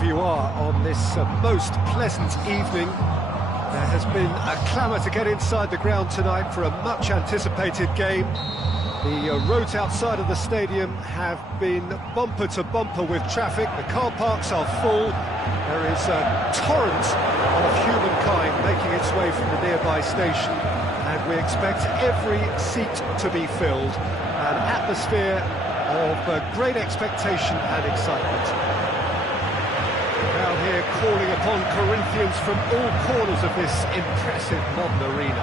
wherever you are on this most pleasant evening. There has been a clamour to get inside the ground tonight for a much-anticipated game. The roads outside of the stadium have been bumper to bumper with traffic. The car parks are full. There is a torrent of humankind making its way from the nearby station, and we expect every seat to be filled. An atmosphere of great expectation and excitement. Now here calling upon Corinthians from all corners of this impressive modern arena.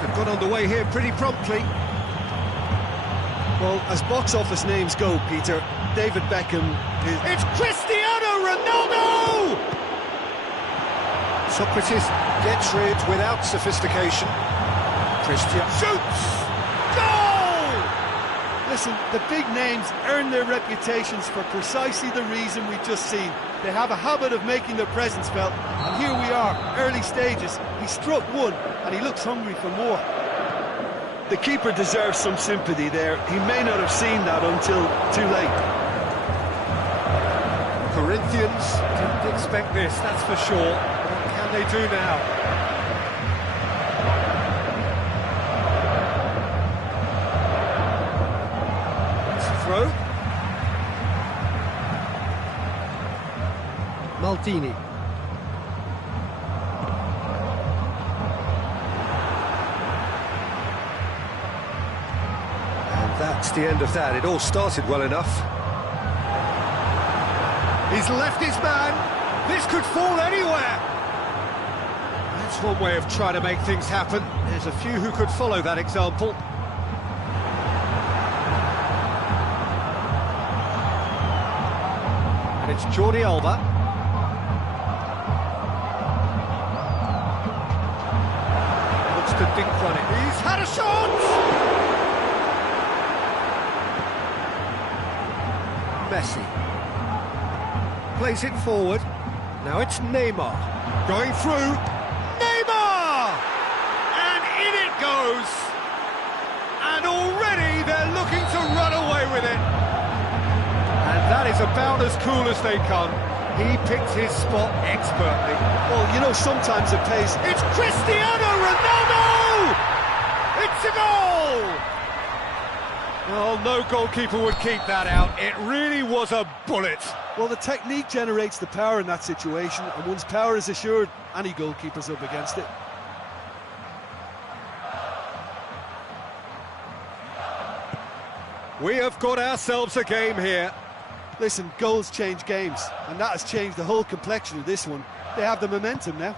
They've got underway here pretty promptly. Well, as box office names go, Peter, David Beckham is... It's Cristiano Ronaldo! Socrates gets rid without sophistication. Christian shoots! Goal! Listen, the big names earn their reputations for precisely the reason we've just seen. They have a habit of making their presence felt, and here we are, early stages. He struck one, and he looks hungry for more. The keeper deserves some sympathy there. He may not have seen that until too late. Corinthians didn't expect this, that's for sure. What can they do now? Throw. Maldini. And that's the end of that. It all started well enough. He's left his man. This could fall anywhere. That's one way of trying to make things happen. There's a few who could follow that example. It's Jordi Alba. Looks to dink run it. He's had a shot! Messi. Plays it forward. Now it's Neymar. Going through. Neymar! And in it goes! And already they're looking to run away with it. And that is about as cool as they come. He picked his spot expertly. Well, you know, sometimes it pays. It's Cristiano Ronaldo! It's a goal! Well, no goalkeeper would keep that out. It really was a bullet. Well, the technique generates the power in that situation, and once power is assured, any goalkeeper's up against it. We have got ourselves a game here. Listen, goals change games, and that has changed the whole complexion of this one. They have the momentum now.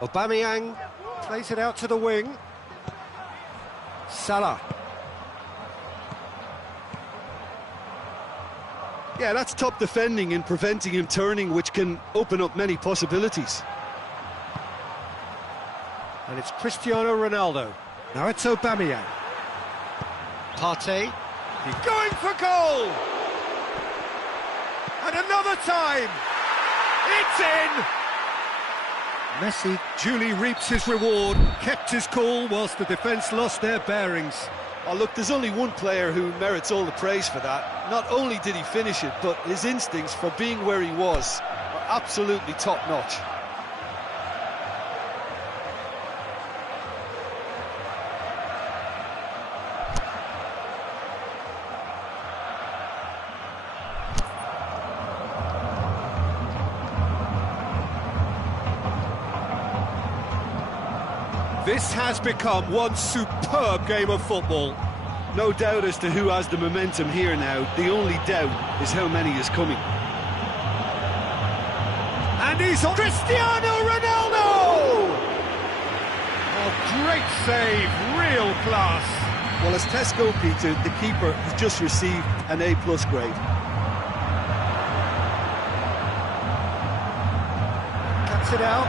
Aubameyang plays it out to the wing. Salah. Yeah, that's top defending and preventing him turning, which can open up many possibilities. And it's Cristiano Ronaldo. Now it's Aubameyang. Partey, he's going for goal! And another time! It's in! Messi duly reaps his reward, kept his cool whilst the defence lost their bearings. Oh, look, there's only one player who merits all the praise for that. Not only did he finish it, but his instincts for being where he was are absolutely top-notch. This has become one superb game of football. No doubt as to who has the momentum here now. The only doubt is how many is coming. And he's on Cristiano Ronaldo! Oh, great save, real class. Well, as tests go, Peter, the keeper has just received an A+ grade. Cuts it out.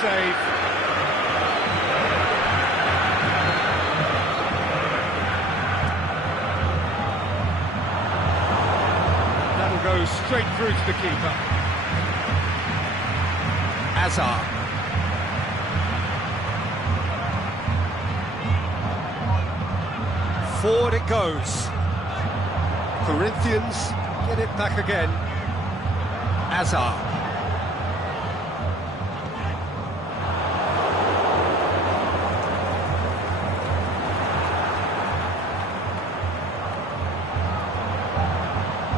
Save. goes straight through to the keeper. Azar. Forward it goes. Corinthians get it back again. Azar.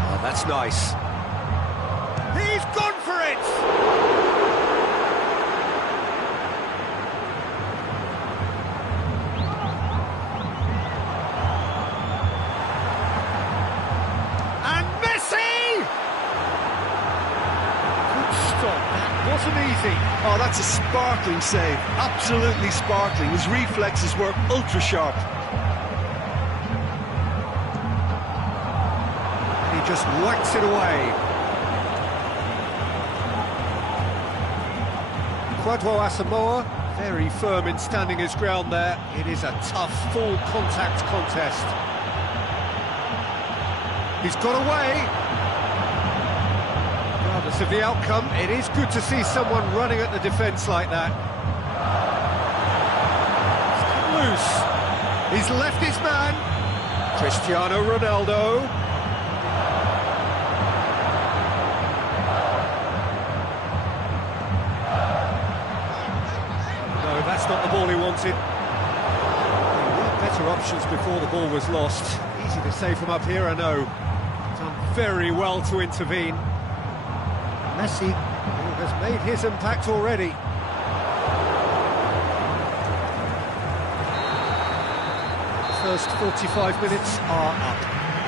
Oh, that's nice. He's gone for it! Wasn't easy. Oh, that's a sparkling save. Absolutely sparkling. His reflexes were ultra sharp. He just whacks it away. Kwadwo Asamoah, very firm in standing his ground there. It is a tough, full contact contest. He's got away. Regardless of the outcome, it is good to see someone running at the defence like that. He's loose. He's left his man. Cristiano Ronaldo. No, that's not the ball he wanted. There were better options before the ball was lost. Easy to say from up here, I know. Done very well to intervene. Messi, who has made his impact already. First 45 minutes are up,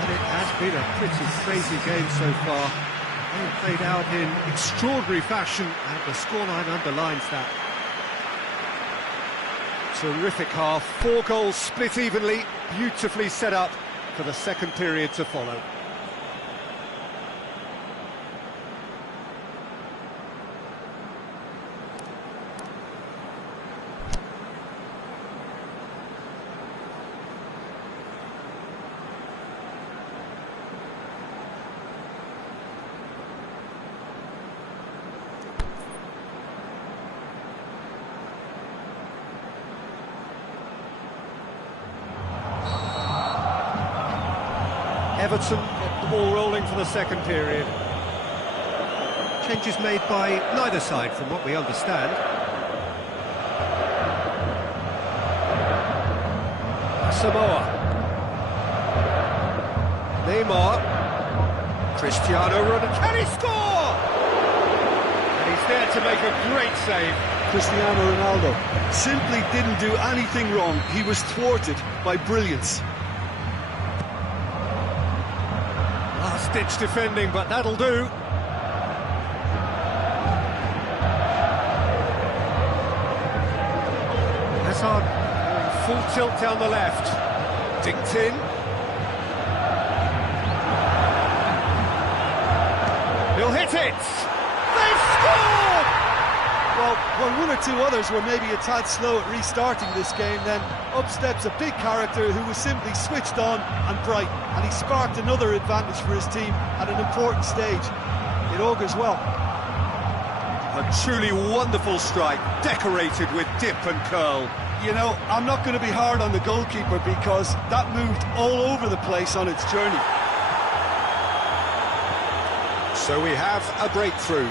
and it has been a pretty crazy game so far. They played out in extraordinary fashion, and the scoreline underlines that. Terrific half, 4 goals split evenly, beautifully set up for the second period to follow. Everton get the ball rolling for the second period. Changes made by neither side, from what we understand. Samoa. Neymar. Cristiano Ronaldo. Can he score? And he's there to make a great save. Cristiano Ronaldo simply didn't do anything wrong. He was thwarted by brilliance. Last-ditch defending, but that'll do. Hazard full tilt down the left. Dinked in. He'll hit it! They've scored! Well, when one or two others were maybe a tad slow at restarting this game, then up steps a big character who was simply switched on and bright, and he sparked another advantage for his team at an important stage. It augurs well. A truly wonderful strike, decorated with dip and curl. You know, I'm not going to be hard on the goalkeeper because that moved all over the place on its journey. So we have a breakthrough.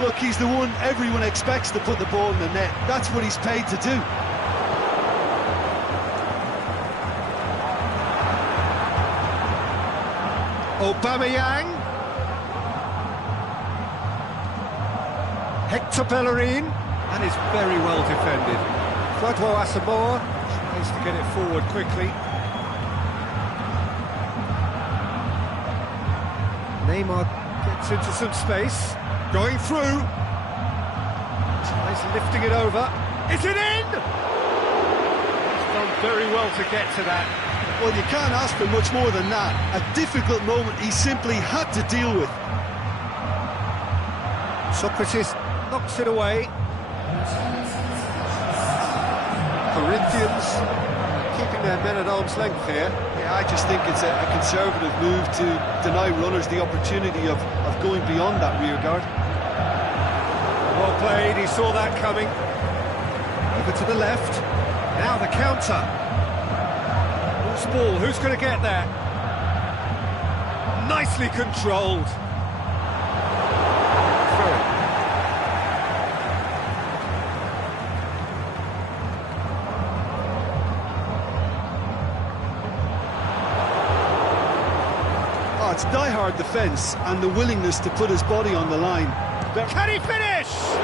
Look, he's the one everyone expects to put the ball in the net. That's what he's paid to do. Aubameyang. Hector Bellerin. And is very well defended. Kwadwo Asamoah tries to get it forward quickly. Neymar gets into some space. Going through. Tries lifting it over. Is it in? He's done very well to get to that. Well, you can't ask for much more than that. A difficult moment he simply had to deal with. Socrates knocks it away. Corinthians keeping their men at arm's length here. Yeah, I just think it's a conservative move to deny runners the opportunity of going beyond that rear guard. Well played, he saw that coming. Over to the left. Now the counter. Loose ball, who's going to get there? Nicely controlled. It's die-hard defence and the willingness to put his body on the line. Can he finish? The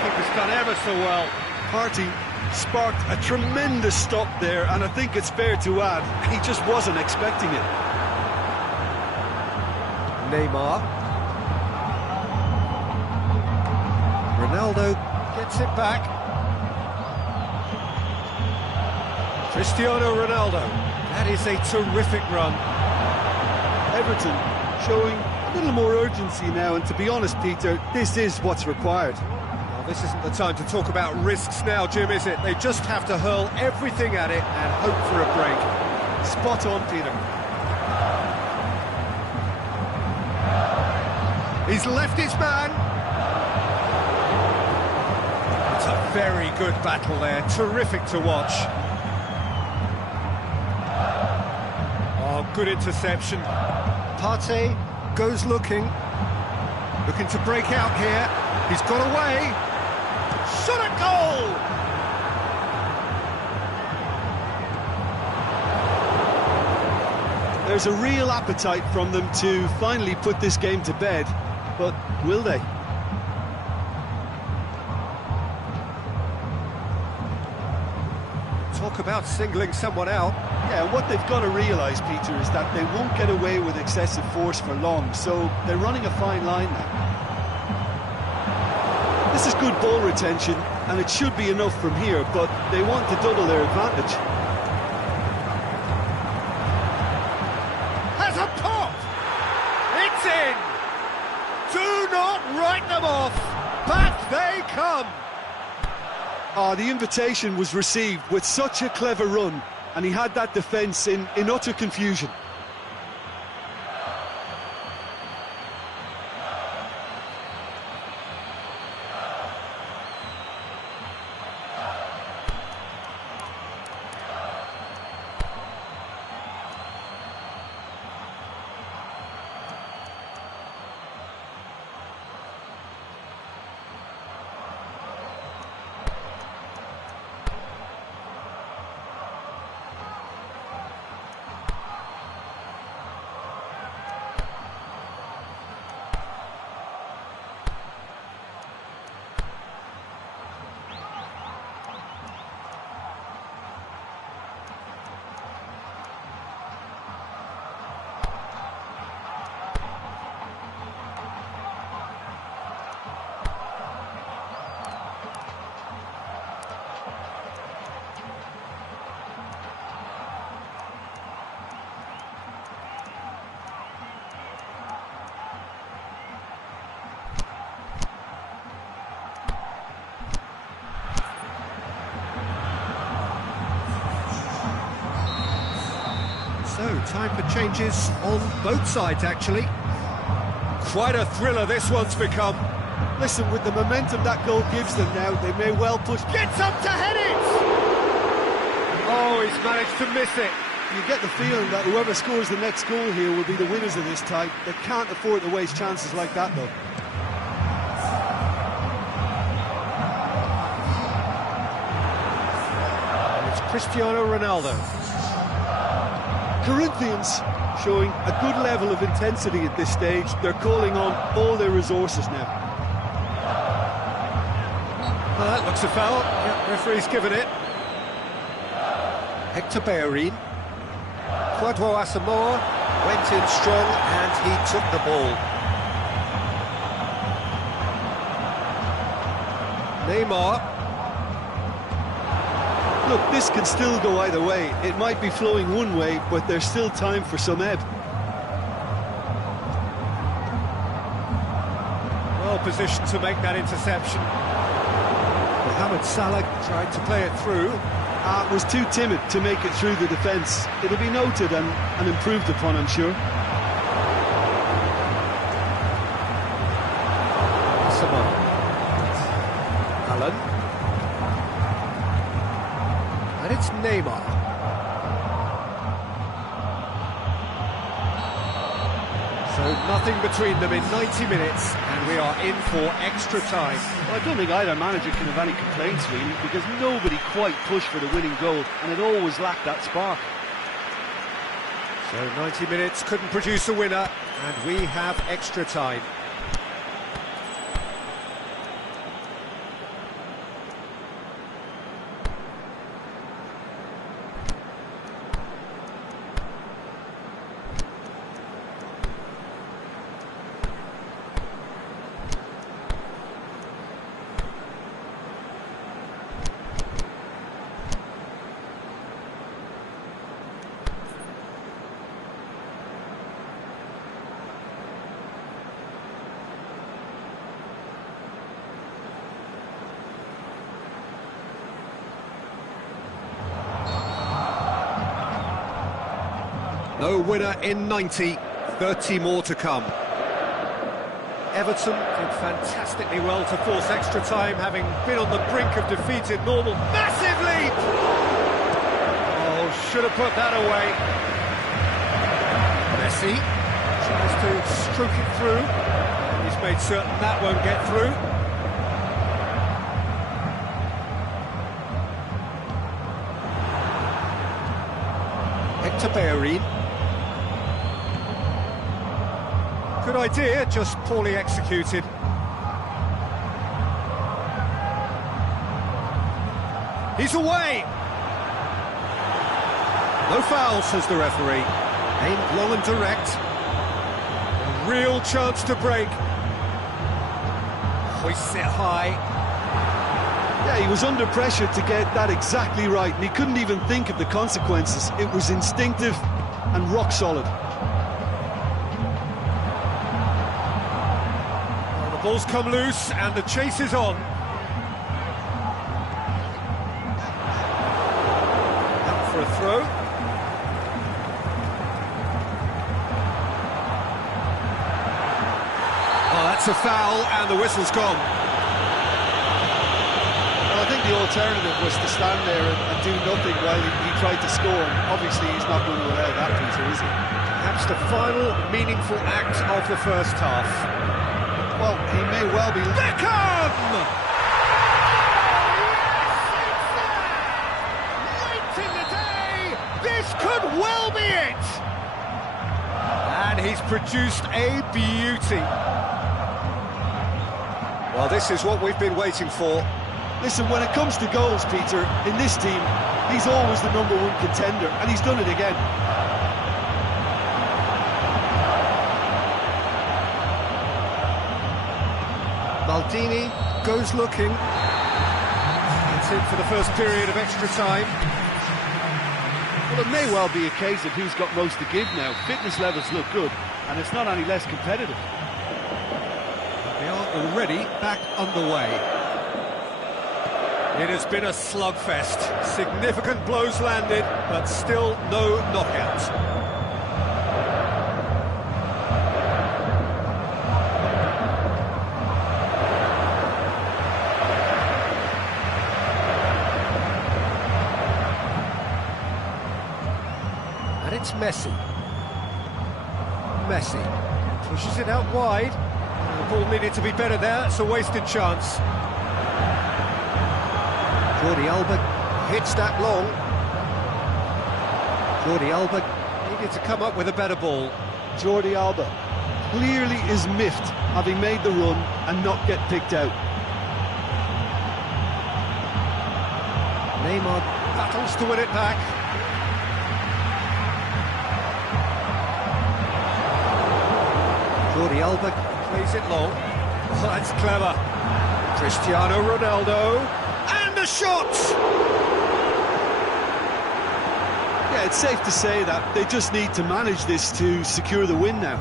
keeper's done ever so well. Partey sparked a tremendous stop there, and I think it's fair to add, he just wasn't expecting it. Neymar. Ronaldo gets it back. Cristiano Ronaldo. That is a terrific run. Everton showing a little more urgency now, and to be honest, Peter, this is what's required. Well, this isn't the time to talk about risks now, Jim, is it? They just have to hurl everything at it and hope for a break. Spot on, Peter. He's left his man. It's a very good battle there, terrific to watch. Oh, good interception. Partey goes looking to break out here. He's got away. Shot at goal! There's a real appetite from them to finally put this game to bed, but will they? Talk about singling someone out. Yeah, what they've got to realise, Peter, is that they won't get away with excessive force for long, so they're running a fine line now. This is good ball retention, and it should be enough from here, but they want to double their advantage. Has a pop! It's in! Do not write them off! Back they come! The invitation was received with such a clever run, and he had that defence in utter confusion. So, time for changes on both sides, actually. Quite a thriller this one's become. Listen, with the momentum that goal gives them now, they may well push. Gets up to head it! Oh, he's managed to miss it. You get the feeling that whoever scores the next goal here will be the winners of this tie. They can't afford to waste chances like that, though. It's Cristiano Ronaldo. Corinthians showing a good level of intensity at this stage. They're calling on all their resources now. Well, that looks a foul. Yeah, referee's given it. Hector Bellerin. Kwadwo Asamoah went in strong and he took the ball. Neymar. Look, this can still go either way. It might be flowing one way, but there's still time for some ebb. Well positioned to make that interception. Mohamed Salah tried to play it through. Was too timid to make it through the defence. It'll be noted and improved upon, I'm sure. Alan. And it's Neymar. So nothing between them in 90 minutes, and we are in for extra time. Well, I don't think either manager can have any complaints, really, because nobody quite pushed for the winning goal, and it always lacked that spark. So 90 minutes couldn't produce a winner, and we have extra time. No winner in 90, 30 more to come. Everton did fantastically well to force extra time, having been on the brink of defeated Normal. Massive leap! Oh, should have put that away. Messi tries to stroke it through. He's made certain that won't get through. Hector Bellerin. Good idea, just poorly executed. He's away! No foul, says the referee. Aimed long and direct. A real chance to break. Hoists it high. Yeah, he was under pressure to get that exactly right, and he couldn't even think of the consequences. It was instinctive and rock solid. Ball's come loose and the chase is on. Up for a throw. Oh, that's a foul and the whistle's gone. Well, I think the alternative was to stand there and do nothing while he tried to score. And obviously he's not going to allow that, Peter, is he? Perhaps the final meaningful act of the first half. Well, he may well be... Beckham! Late in the day, this could well be it! And he's produced a beauty. Well, this is what we've been waiting for. Listen, when it comes to goals, Peter, in this team, he's always the #1 contender, and he's done it again. Maldini goes looking. It's in for the first period of extra time. Well, it may well be a case of who's got most to give now. Fitness levels look good, and it's not any less competitive. They are already back underway. It has been a slugfest. Significant blows landed, but still no knockout. And it's Messi. Messi pushes it out wide. The ball needed to be better there. It's a wasted chance. Jordi Alba hits that long. Jordi Alba needed to come up with a better ball. Jordi Alba clearly is miffed, having made the run and not get picked out. Neymar battles to win it back. Jordi Alba plays it long. Oh, that's clever. Cristiano Ronaldo. And a shot! Yeah, it's safe to say that they just need to manage this to secure the win now.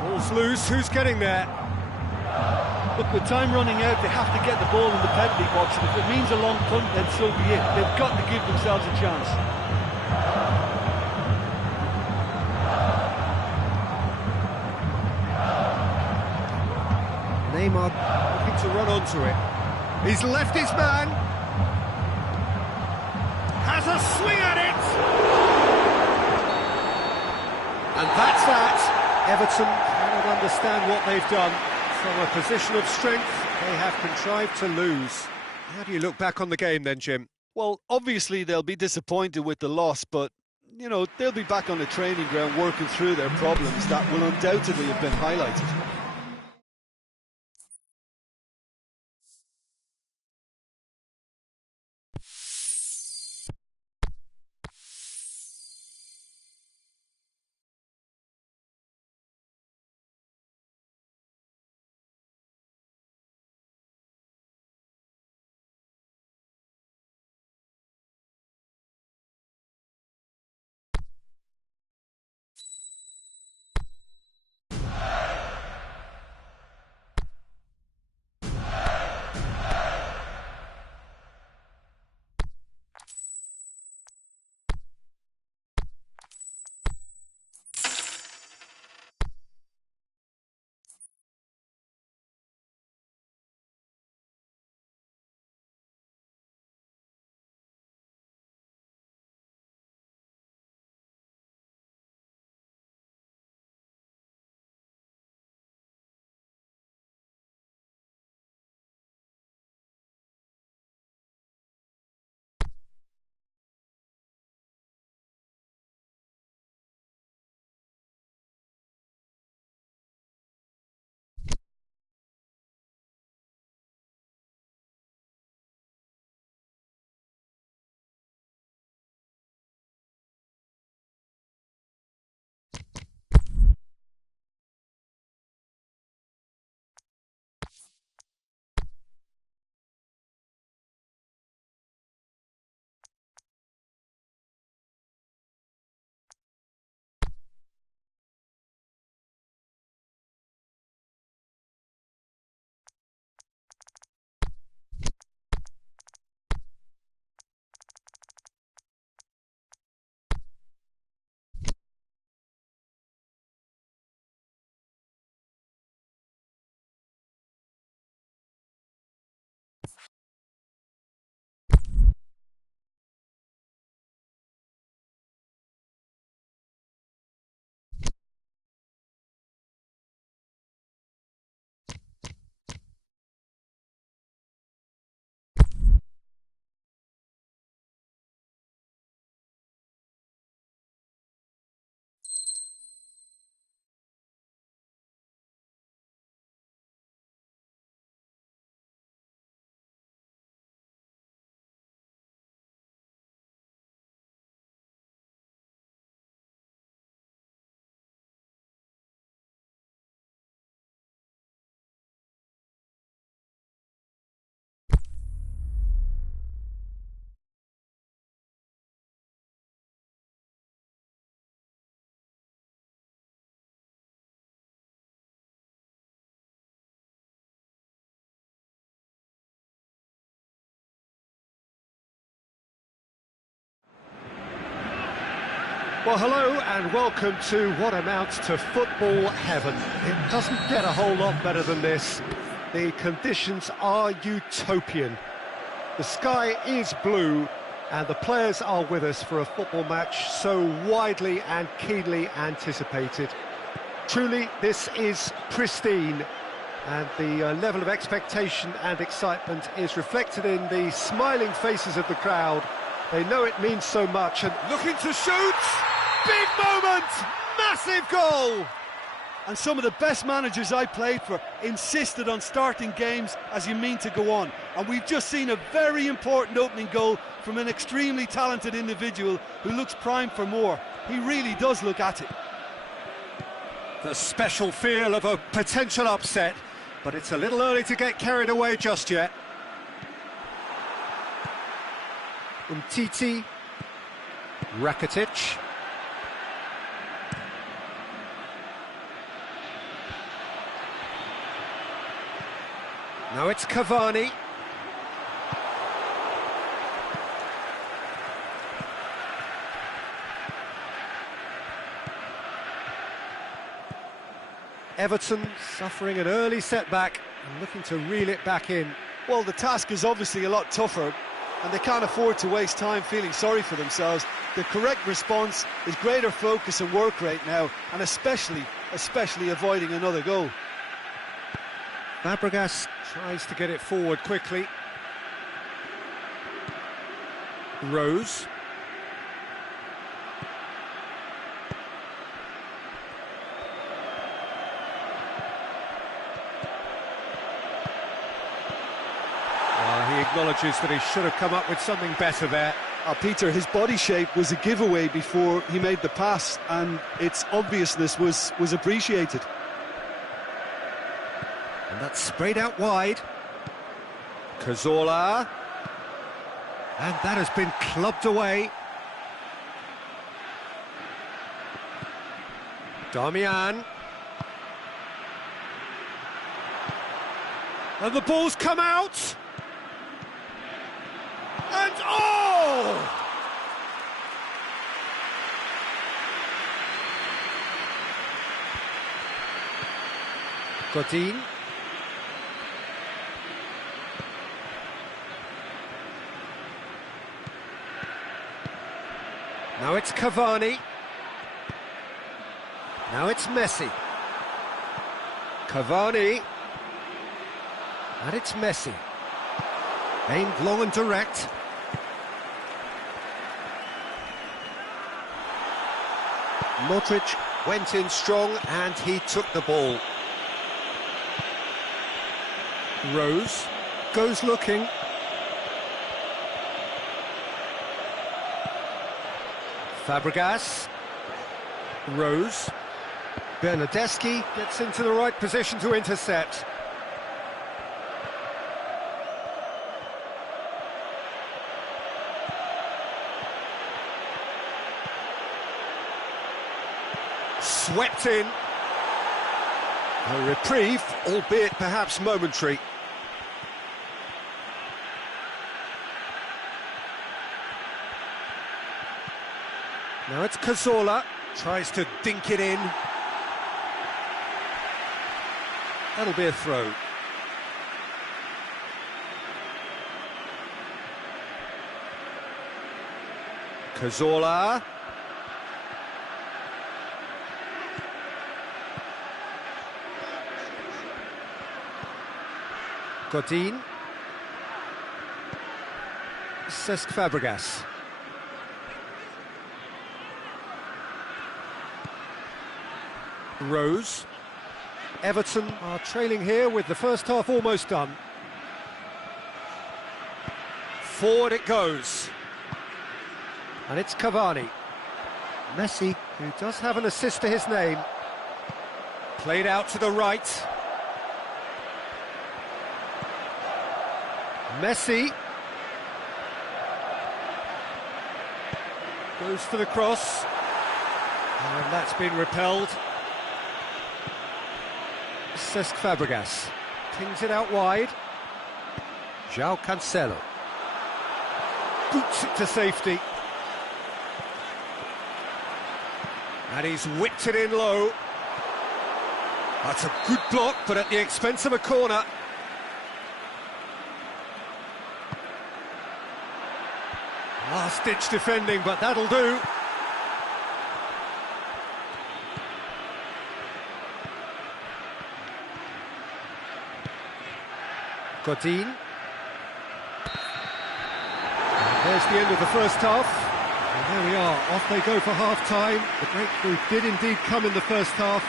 Ball's loose, who's getting there? Look, with time running out, they have to get the ball in the penalty box, and if it means a long punt, then so be it. They've got to give themselves a chance. Neymar looking to run onto it. He's left his man. Has a swing at it. And that's that. Everton cannot understand what they've done. From a position of strength, they have contrived to lose. How do you look back on the game then, Jim? Well, obviously they'll be disappointed with the loss, but, you know, they'll be back on the training ground working through their problems that will undoubtedly have been highlighted. Well, hello and welcome to what amounts to football heaven. It doesn't get a whole lot better than this. The conditions are utopian. The sky is blue and the players are with us for a football match so widely and keenly anticipated. Truly, this is pristine, and the level of expectation and excitement is reflected in the smiling faces of the crowd. They know it means so much, and looking to shoot! Big moment! Massive goal! And some of the best managers I played for insisted on starting games as you mean to go on. And we've just seen a very important opening goal from an extremely talented individual who looks primed for more. He really does look at it. The special feel of a potential upset, but it's a little early to get carried away just yet. Umtiti, Rakitic. Now it's Cavani. Everton suffering an early setback and looking to reel it back in. Well, the task is obviously a lot tougher, and they can't afford to waste time feeling sorry for themselves. The correct response is greater focus and work rate now, and especially avoiding another goal. Fabregas tries to get it forward quickly. Rose. He acknowledges that he should have come up with something better there. Peter, his body shape was a giveaway before he made the pass, and its obviousness was appreciated. And that's sprayed out wide. Cazorla. And that has been clubbed away. Darmian. And the ball's come out. And oh! Godin. Now it's Cavani. Now it's Messi. Cavani. And it's Messi. Aimed long and direct. Modric went in strong and he took the ball. Rose goes looking. Fabregas. Rose. Bernardeschi gets into the right position to intercept. Swept in. A reprieve, albeit perhaps momentary. Now it's Cazorla, tries to dink it in. That'll be a throw. Cazorla. Godin. Cesc Fabregas. Rose. Everton are trailing here with the first half almost done. Forward it goes. And it's Cavani. Messi, who does have an assist to his name. Played out to the right. Messi. Goes for the cross. And that's been repelled. Cesc Fabregas pings it out wide. João Cancelo boots it to safety, and he's whipped it in low. That's a good block, but at the expense of a corner. Last-ditch defending, but that'll do. Godin. There's the end of the first half. And there we are, off they go for half-time. The breakthrough did indeed come in the first half,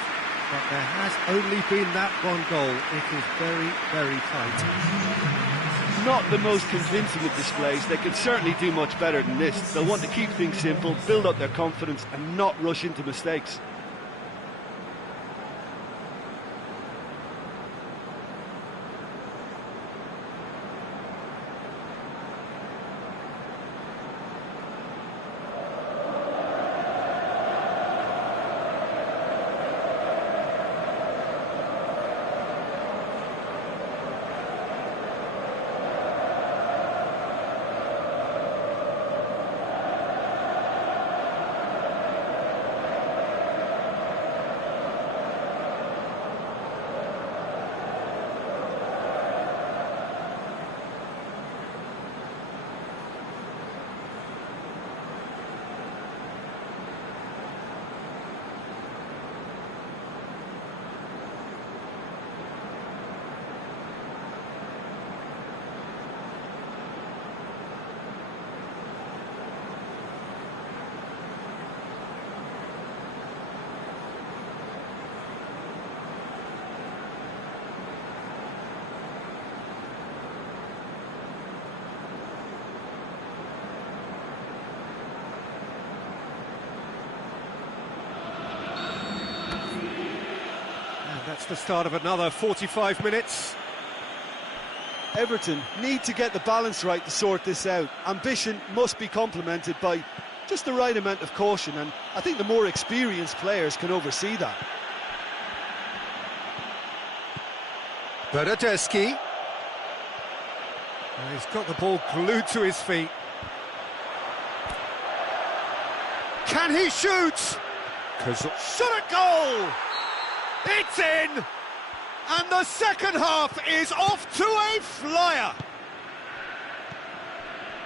but there has only been that one goal. It is very, very tight. Not the most convincing of displays. They could certainly do much better than this. They'll want to keep things simple, build up their confidence and not rush into mistakes. the start of another 45 minutes. Everton need to get the balance right to sort this out. Ambition must be complemented by just the right amount of caution, and I think the more experienced players can oversee that. Pes19. He's got the ball glued to his feet. Can he shoot? Shot at goal! It's in! And the second half is off to a flyer!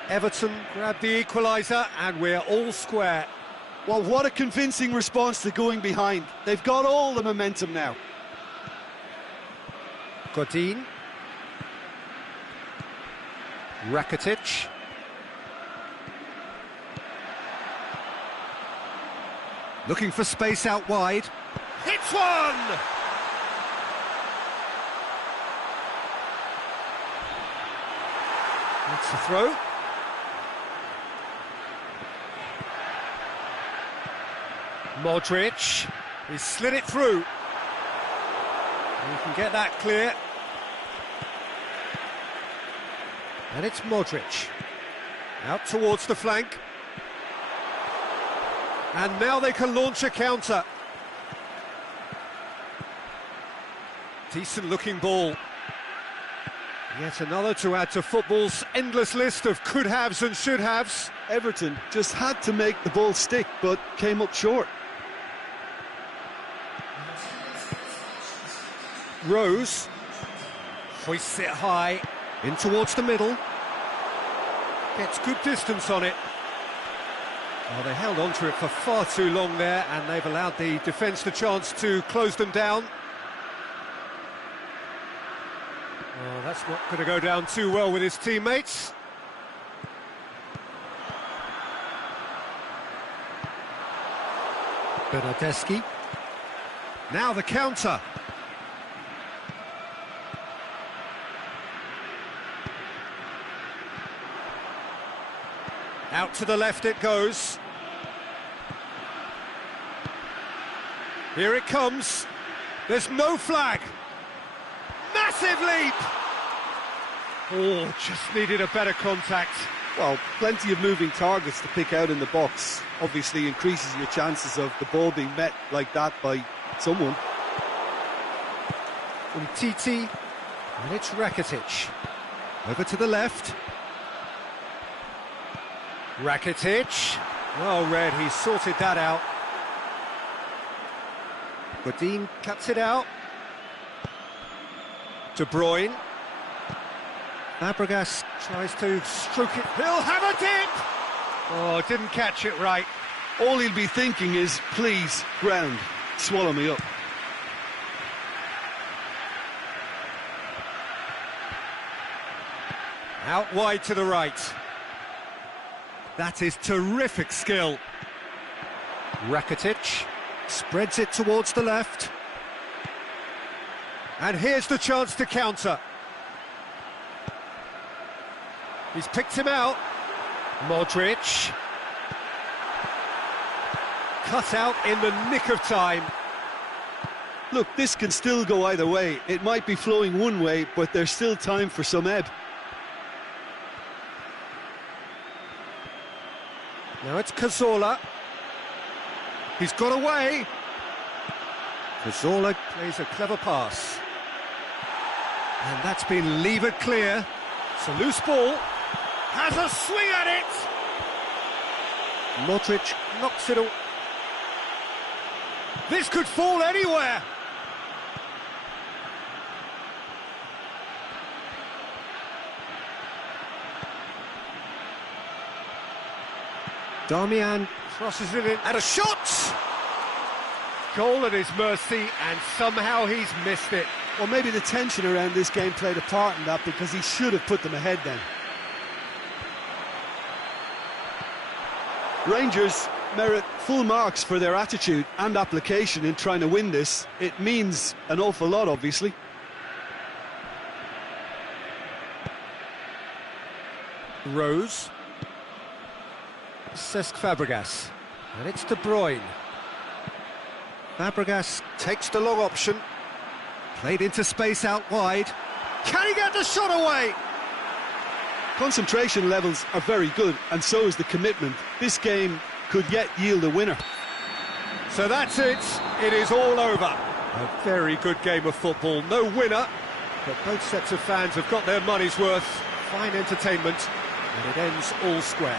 Everton grabbed the equaliser and we're all square. Well, what a convincing response to going behind. They've got all the momentum now. Godin. Rakitic. Looking for space out wide. Hits one! That's the throw. Modric. He slid it through. He can get that clear. And it's Modric. Out towards the flank. And now they can launch a counter. Decent looking ball. Yet another to add to football's endless list of could-haves and should-haves. Everton just had to make the ball stick, but came up short. Rose hoists it high, in towards the middle. Gets good distance on it. Well, they held on to it for far too long there, and they've allowed the defence the chance to close them down. Oh, that's not going to go down too well with his teammates. Pes19. Now the counter. Out to the left it goes. Here it comes. There's no flag. Massive leap! Oh, just needed a better contact. Well, plenty of moving targets to pick out in the box. Obviously increases your chances of the ball being met like that by someone. Titi, and it's Rakitic. Over to the left. Rakitic. Well read, he sorted that out. Godin cuts it out. De Bruyne. Fabregas tries to stroke it. He'll have a dip! Oh, didn't catch it right. All he'll be thinking is, please, ground, swallow me up. Out wide to the right. That is terrific skill. Rakitic spreads it towards the left. And here's the chance to counter. He's picked him out. Modric. Cut out in the nick of time. Look, this can still go either way. It might be flowing one way, but there's still time for some ebb. Now it's Cazorla. He's got away. Cazorla plays a clever pass. And that's been levered clear. It's a loose ball. Has a swing at it. Modric knocks it all. This could fall anywhere. Darmian crosses it in, and a shot! Goal at his mercy, and somehow he's missed it. Well, maybe the tension around this game played a part in that, because he should have put them ahead then. Rangers merit full marks for their attitude and application in trying to win this. It means an awful lot, obviously. Rose. Cesc Fabregas. And it's De Bruyne. Fabregas takes the long option. Played into space out wide. Can he get the shot away? Concentration levels are very good, and so is the commitment. This game could yet yield a winner. So that's it. It is all over. A very good game of football. No winner, but both sets of fans have got their money's worth. Fine entertainment, and it ends all square.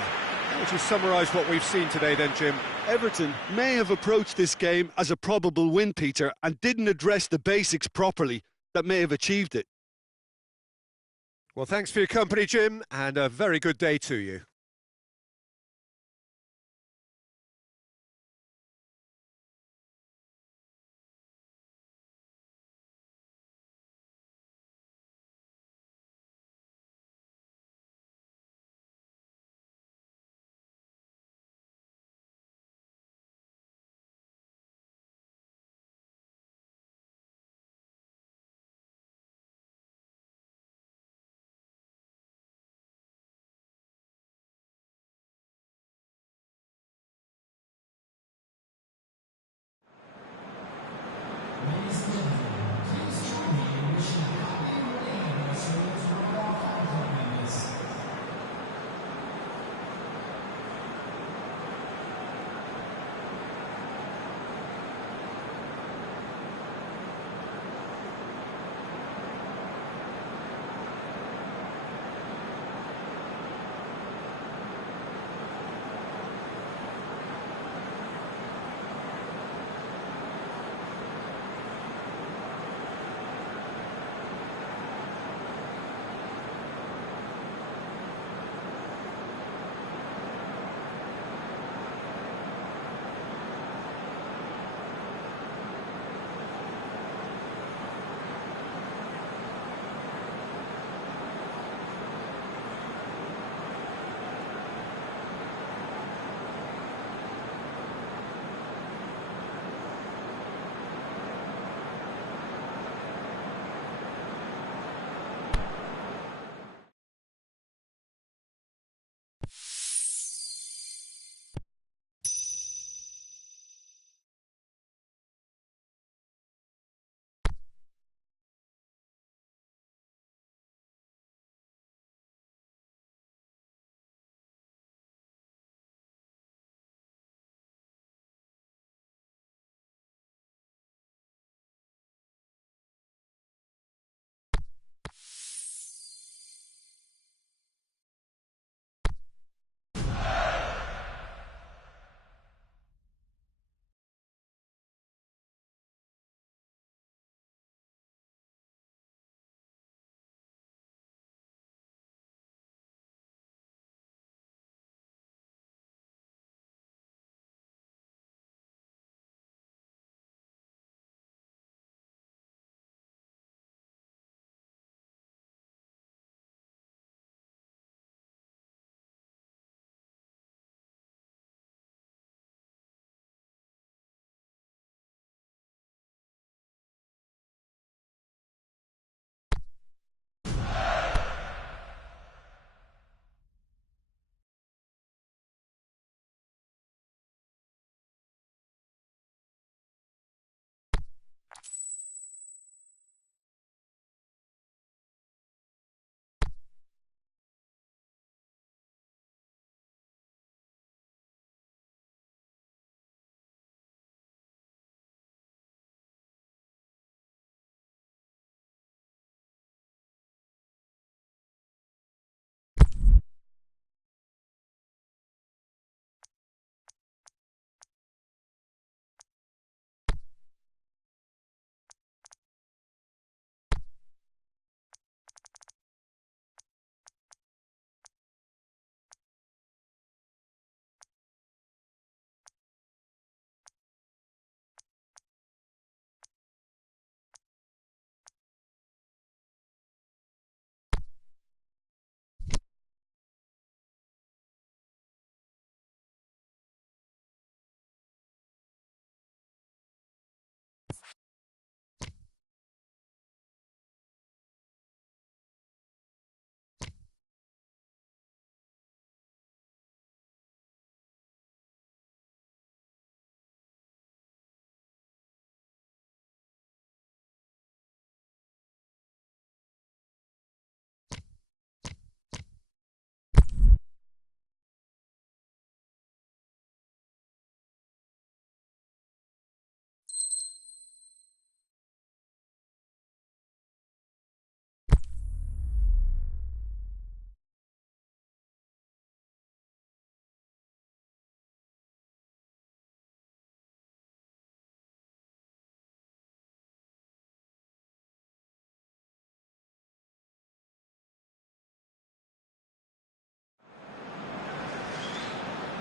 How would you summarise what we've seen today then, Jim? Everton may have approached this game as a probable win, Peter, and didn't address the basics properly that may have achieved it. Well, thanks for your company, Jim, and a very good day to you.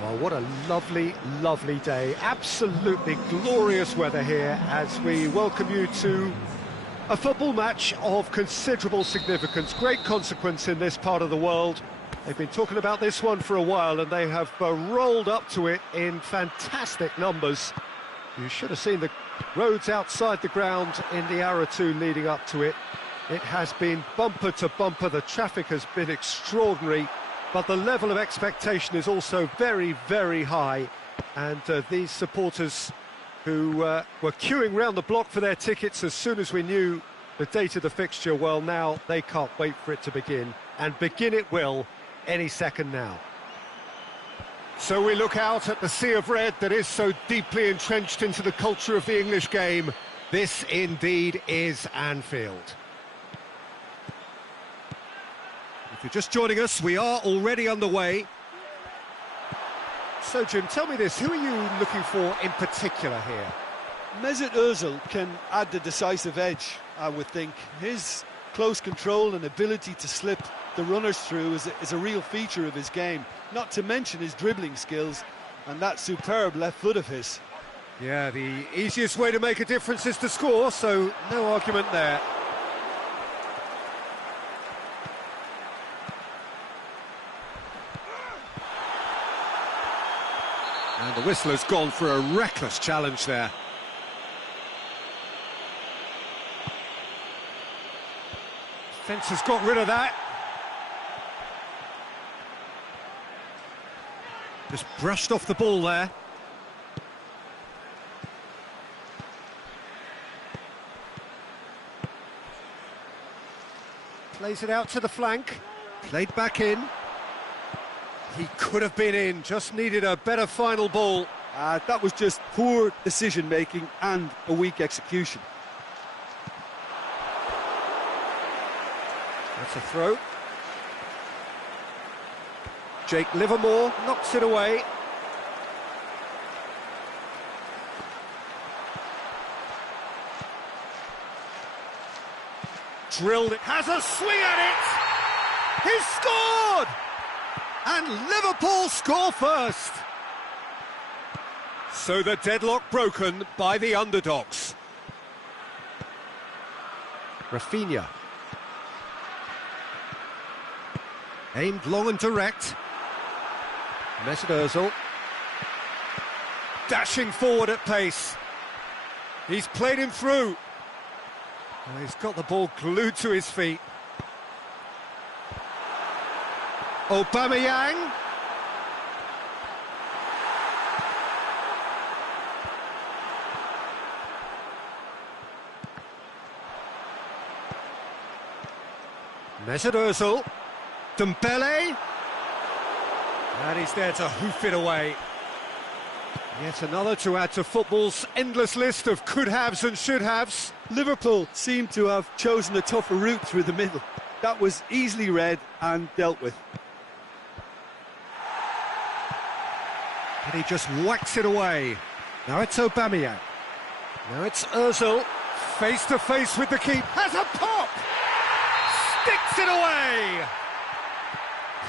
Well, what a lovely, lovely day. Absolutely glorious weather here as we welcome you to a football match of considerable significance, great consequence in this part of the world. They've been talking about this one for a while and they have rolled up to it in fantastic numbers. You should have seen the roads outside the ground in the hour or two leading up to it. It has been bumper to bumper, the traffic has been extraordinary, but the level of expectation is also very, very high. And these supporters who were queuing round the block for their tickets as soon as we knew the date of the fixture, well, now they can't wait for it to begin. And begin it will any second now. So we look out at the sea of red that is so deeply entrenched into the culture of the English game. This indeed is Anfield. If you're just joining us, we are already underway. So, Jim, tell me this, who are you looking for in particular here? Mesut Ozil can add the decisive edge, I would think. His close control and ability to slip the runners through is a real feature of his game, not to mention his dribbling skills and that superb left foot of his. Yeah, the easiest way to make a difference is to score, so no argument there. And the whistle has gone for a reckless challenge there. Fence has got rid of that. Just brushed off the ball there. Plays it out to the flank. Played back in. He could have been in, just needed a better final ball. That was just poor decision-making and a weak execution. That's a throw. Jake Livermore knocks it away. Drilled it, has a swing at it! He's scored! And Liverpool score first. So the deadlock broken by the underdogs. Rafinha. Aimed long and direct. Mesut Ozil. Dashing forward at pace. He's played him through. Well, he's got the ball glued to his feet. Aubameyang. Mesut Ozil. Dembele. And he's there to hoof it away. Yet another to add to football's endless list of could-haves and should-haves. Liverpool seem to have chosen a tougher route through the middle. That was easily read and dealt with. And he just whacks it away. Now it's Aubameyang. Now it's Ozil. Face to face with the keeper. Has a pop! Sticks it away!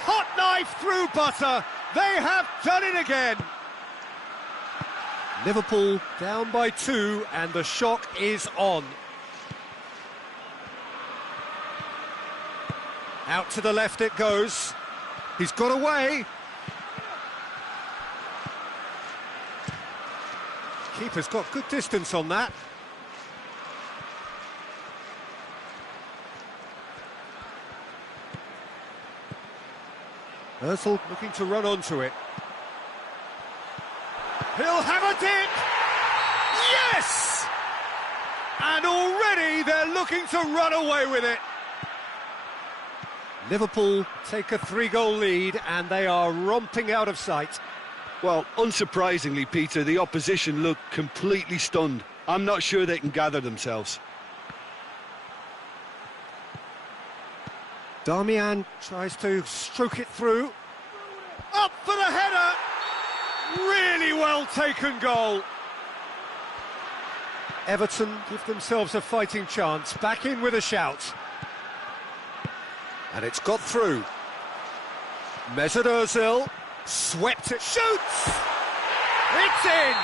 Hot knife through butter. They have done it again. Liverpool down by 2 and the shock is on. Out to the left it goes. He's got away. Keeper's got good distance on that. Ozil looking to run onto it. He'll have a dip! Yes! And already they're looking to run away with it. Liverpool take a 3-goal lead and they are romping out of sight. Well, unsurprisingly, Peter, the opposition look completely stunned. I'm not sure they can gather themselves. Darmian tries to stroke it through. Up for the header! Really well taken goal. Everton give themselves a fighting chance. Back in with a shout. And it's got through. Mesut Ozil. Swept it, shoots! It's in!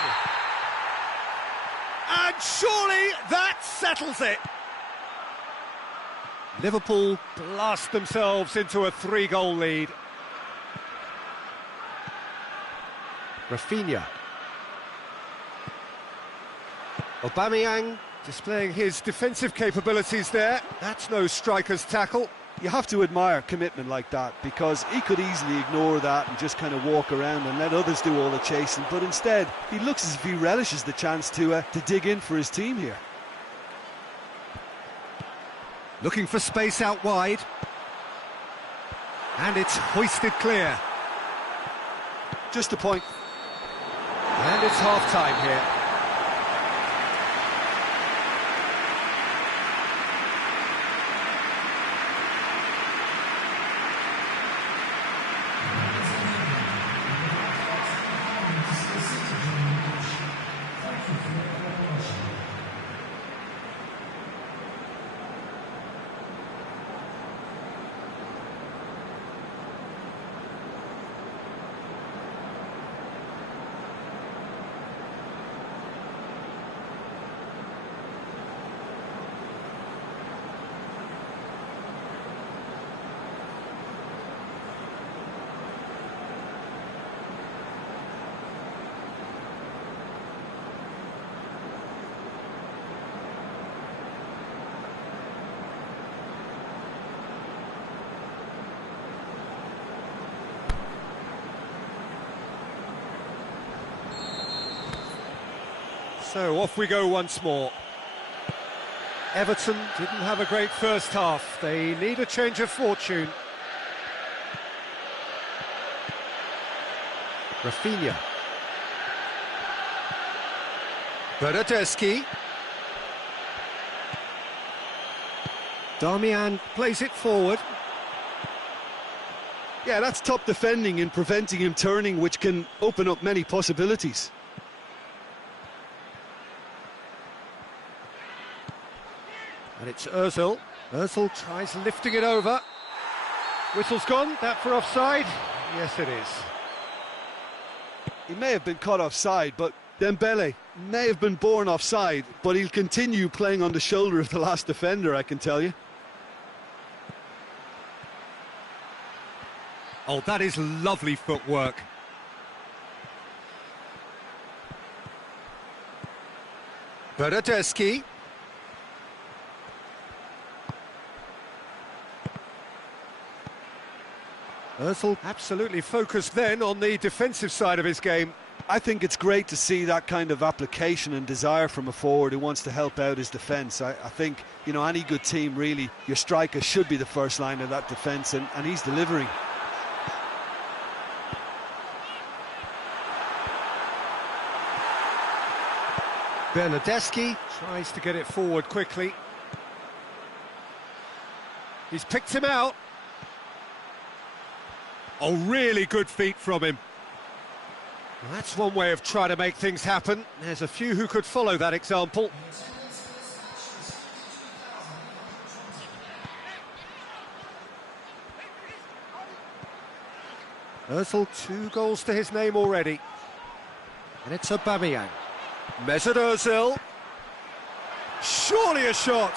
And surely that settles it! Liverpool blast themselves into a 3-goal lead. Rafinha. Aubameyang displaying his defensive capabilities there. That's no striker's tackle. You have to admire commitment like that, because he could easily ignore that and just kind of walk around and let others do all the chasing, but instead he looks as if he relishes the chance to dig in for his team here. Looking for space out wide. And it's hoisted clear. Just a point. And it's half-time here. So off we go once more. Everton didn't have a great first half. They need a change of fortune. Rafinha. Bernardeschi. Darmian plays it forward. Yeah, that's top defending in preventing him turning, which can open up many possibilities. And it's Ozil. Ozil tries lifting it over. Whistle's gone. That for offside? Yes, it is. He may have been caught offside, but Dembele may have been born offside, but he'll continue playing on the shoulder of the last defender, I can tell you. Oh, that is lovely footwork. Bernardeschi. Ozil absolutely focused then on the defensive side of his game. I think it's great to see that kind of application and desire from a forward who wants to help out his defence. I think, you know, any good team, really, your striker should be the first line of that defence, and he's delivering. Bernardeschi tries to get it forward quickly. He's picked him out. Oh, really good feet from him. Well, that's one way of trying to make things happen. There's a few who could follow that example. Ozil, 2 goals to his name already. And it's Aubameyang. Mesut Ozil. Surely a shot.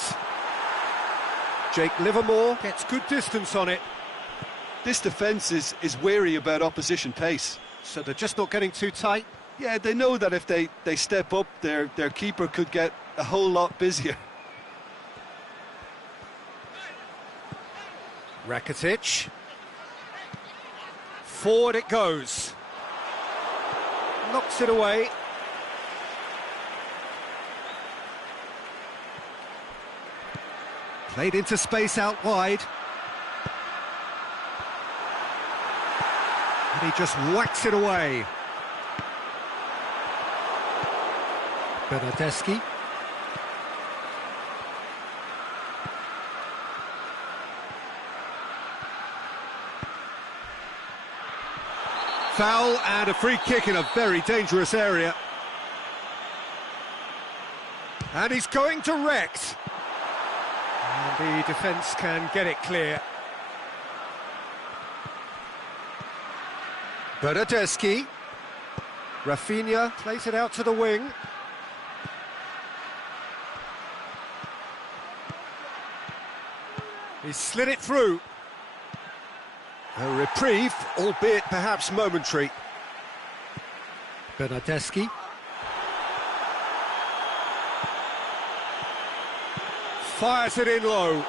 Jake Livermore gets good distance on it. This defence is wary about opposition pace. So they're just not getting too tight? Yeah, they know that if they step up, their keeper could get a whole lot busier. Rakitic. Forward it goes. Knocks it away. Played into space out wide. And he just whacks it away. Bernardeschi. Foul and a free kick in a very dangerous area. And he's going direct. And the defence can get it clear. Bernardeschi. Rafinha plays it out to the wing. He slid it through. A reprieve, albeit perhaps momentary. Bernardeschi. Fires it in low.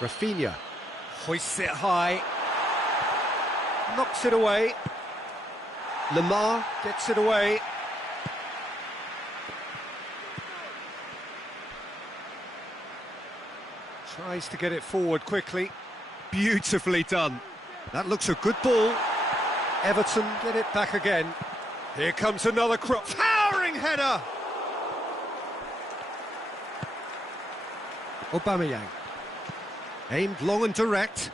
Rafinha hoists it high, knocks it away. Lemar gets it away. Tries to get it forward quickly. Beautifully done. That looks a good ball. Everton get it back again. Here comes another towering header. Aubameyang. Aimed long and direct.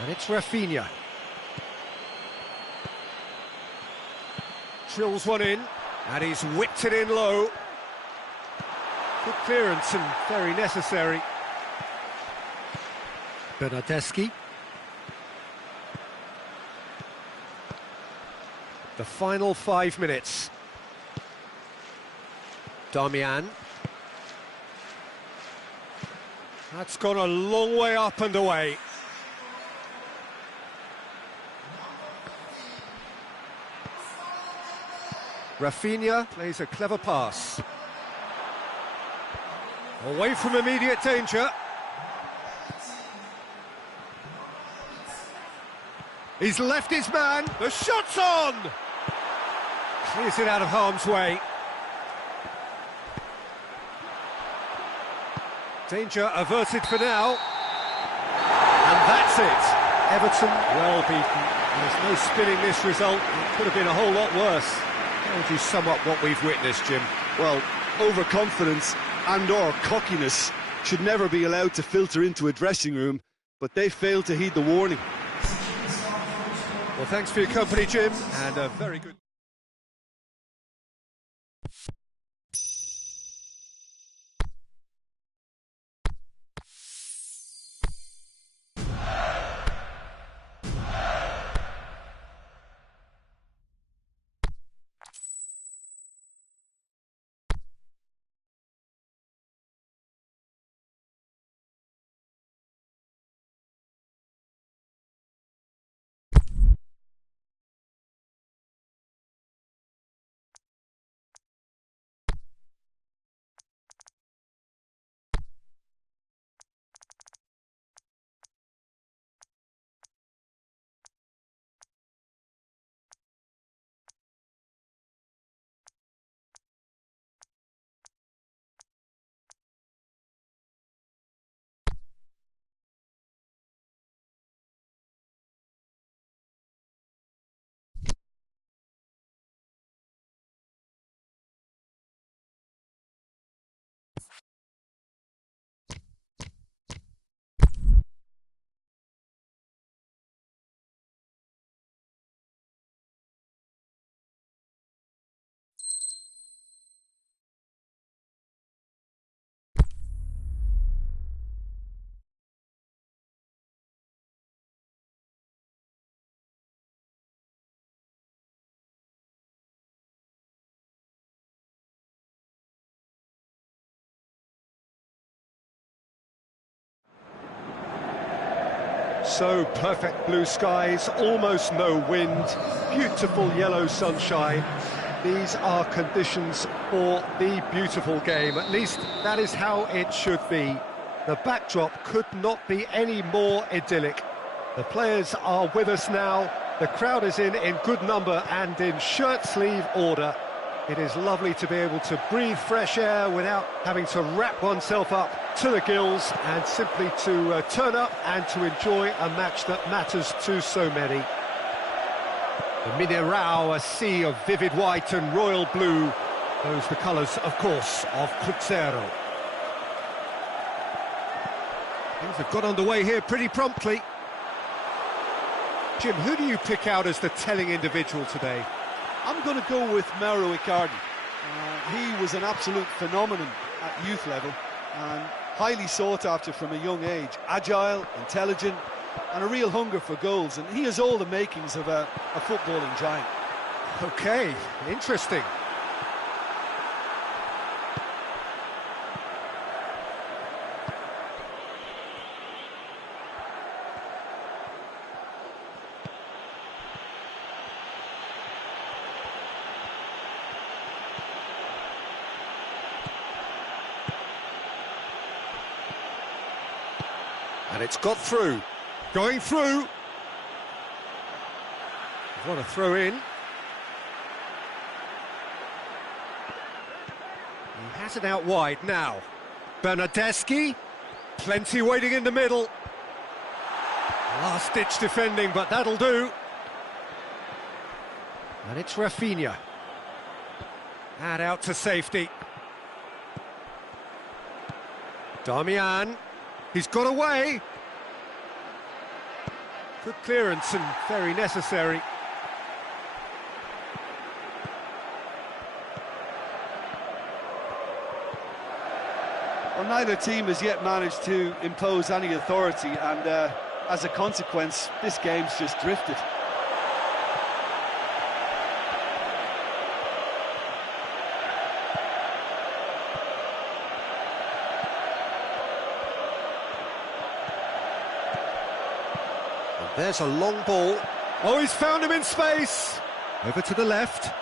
And it's Rafinha. Drills one in, and he's whipped it in low. Good clearance and very necessary. Bernardeschi. The final 5 minutes. Damian. That's gone a long way up and away. Rafinha plays a clever pass. Away from immediate danger. He's left his man. The shot's on! Clears it out of harm's way. Danger averted for now. And that's it. Everton well beaten. There's no spinning this result. It could have been a whole lot worse. How would you sum up what we've witnessed, Jim? Well, overconfidence and/or cockiness should never be allowed to filter into a dressing room, but they failed to heed the warning. Well, thanks for your company, Jim, and a very good... So perfect blue skies, almost no wind, beautiful yellow sunshine. These are conditions for the beautiful game. At least that is how it should be. The backdrop could not be any more idyllic. The players are with us now. The crowd is in good number and in shirt-sleeve order. It is lovely to be able to breathe fresh air without having to wrap oneself up to the gills and simply to turn up and to enjoy a match that matters to so many. The Mineirão, a sea of vivid white and royal blue. Those the colours, of course, of Cruzeiro. Things have got underway here pretty promptly. Jim, who do you pick out as the telling individual today? I'm going to go with Mauro Icardi. He was an absolute phenomenon at youth level and highly sought after from a young age. Agile, intelligent, and a real hunger for goals. And he has all the makings of a footballing giant. Okay, interesting. And it's got through. Going through. What a throw in. He has it out wide now. Bernardeschi. Plenty waiting in the middle. Last-ditch defending, but that'll do. And it's Rafinha. And out to safety. Damian. He's got away. Good clearance and very necessary. Well, neither team has yet managed to impose any authority, and as a consequence, this game's just drifted. There's a long ball. Oh, he's found him in space. Over to the left.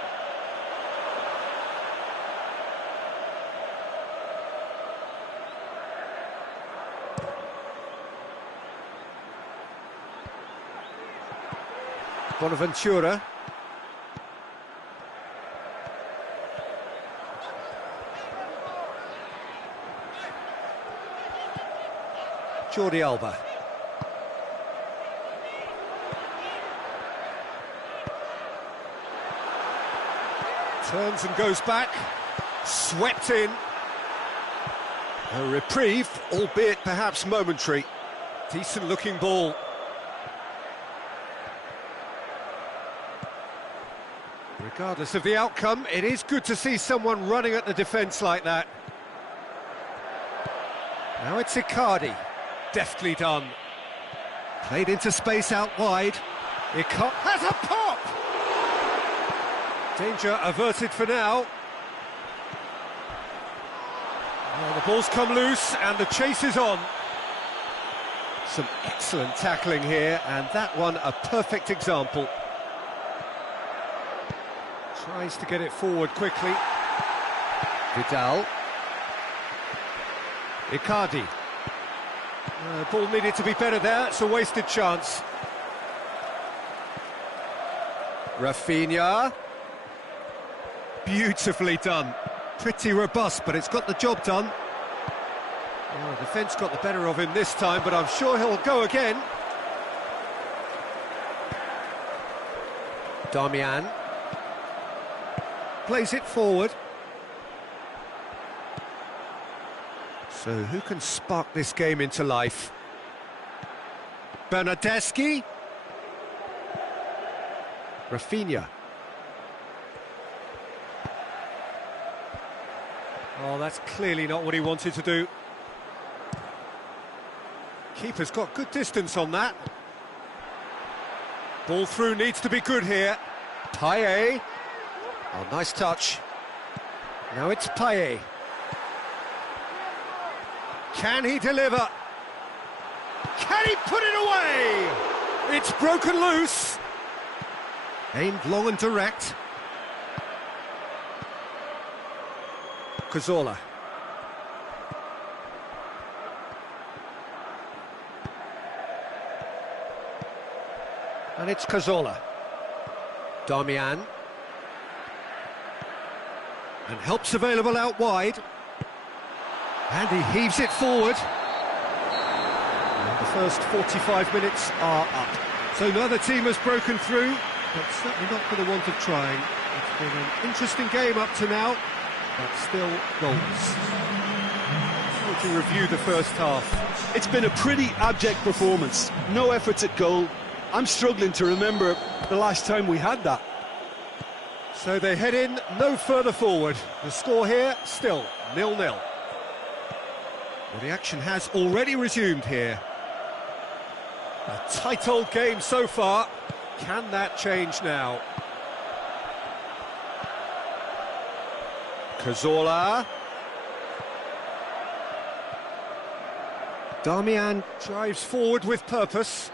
Bonaventura. Jordi Alba. Turns and goes back, swept in. A reprieve, albeit perhaps momentary. Decent looking ball. Regardless of the outcome, it is good to see someone running at the defence like that. Now it's Icardi, deftly done. Played into space out wide. Icardi has a pop! Danger averted for now. Well, the ball's come loose and the chase is on. Some excellent tackling here, and that one a perfect example. Tries to get it forward quickly. Vidal. Icardi. Ball needed to be better there, it's a wasted chance. Rafinha. Beautifully done. Pretty robust, but it's got the job done. Well, the defence got the better of him this time, but I'm sure he'll go again. Damian. Plays it forward. So who can spark this game into life? Bernardeschi. Rafinha. Oh, that's clearly not what he wanted to do. Keeper's got good distance on that. Ball through needs to be good here. Payet. Oh, nice touch. Now it's Payet. Can he deliver? Can he put it away? It's broken loose. Aimed long and direct. Cazorla. And it's Cazorla. Damian. And help's available out wide. And he heaves it forward. And the first 45 minutes are up. So neither team has broken through, but certainly not for the want of trying. It's been an interesting game up to now, but still goals. So to review the first half. It's been a pretty abject performance. No efforts at goal, I'm struggling to remember the last time we had that. So they head in no further forward. The score here, still 0-0. Well, the action has already resumed here. A tight old game so far. Can that change now? Cazorla. Darmian drives forward with purpose.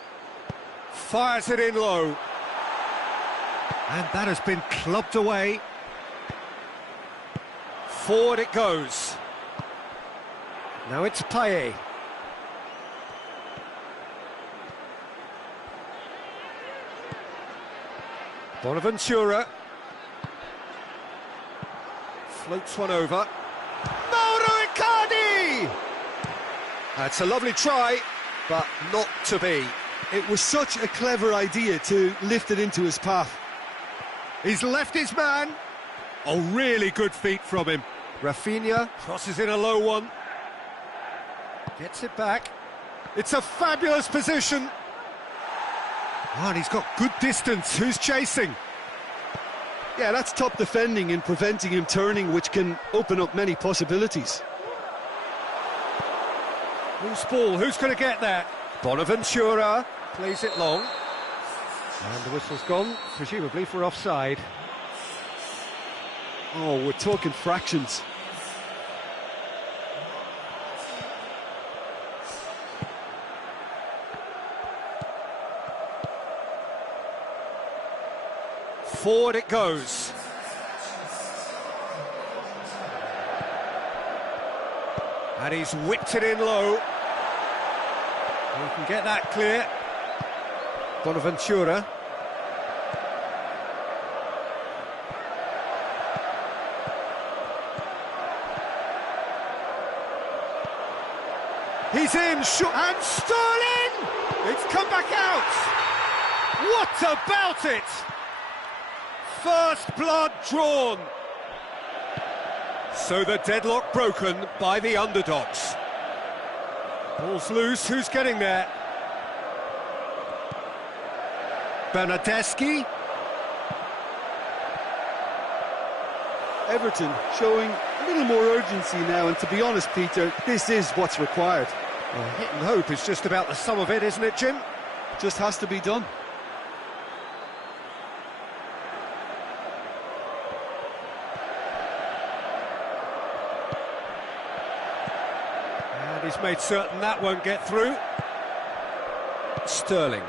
Fires it in low. And that has been clubbed away. Forward it goes. Now it's Payet. Bonaventura. Floats one over. Mauro Icardi! That's a lovely try, but not to be. It was such a clever idea to lift it into his path. He's left his man. Oh, really good feet from him. Rafinha crosses in a low one. Gets it back. It's a fabulous position. Oh, and he's got good distance. Who's chasing? Yeah, that's top defending and preventing him turning, which can open up many possibilities. Loose ball, who's going to get that? Bonaventura plays it long. And the whistle's gone, presumably for offside. Oh, we're talking fractions. Forward it goes. And he's whipped it in low. He can get that clear. Bonaventura. He's in, and Sterling! It's come back out! What about it? First blood drawn. So the deadlock broken by the underdogs. Ball's loose, who's getting there? Bernardeschi. Everton showing a little more urgency now, and to be honest, Peter, this is what's required. Well, hit and hope is just about the sum of it, isn't it, Jim? Just has to be done. And he's made certain that won't get through. Sterling.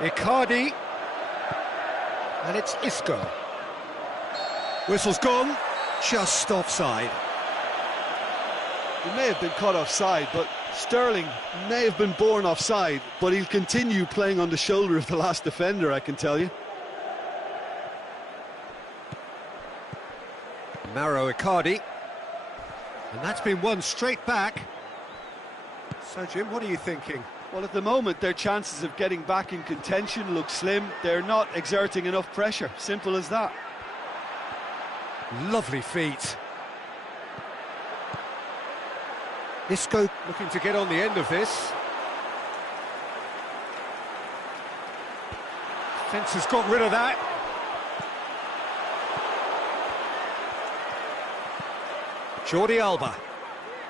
Icardi. And it's Isco. Whistle's gone, just offside. He may have been caught offside, but Sterling may have been born offside, but he'll continue playing on the shoulder of the last defender, I can tell you. Mauro Icardi. And that's been won straight back. So, Jim, what are you thinking? Well, at the moment, their chances of getting back in contention look slim. They're not exerting enough pressure. Simple as that. Lovely feet. Isco looking to get on the end of this. Fence has got rid of that. Jordi Alba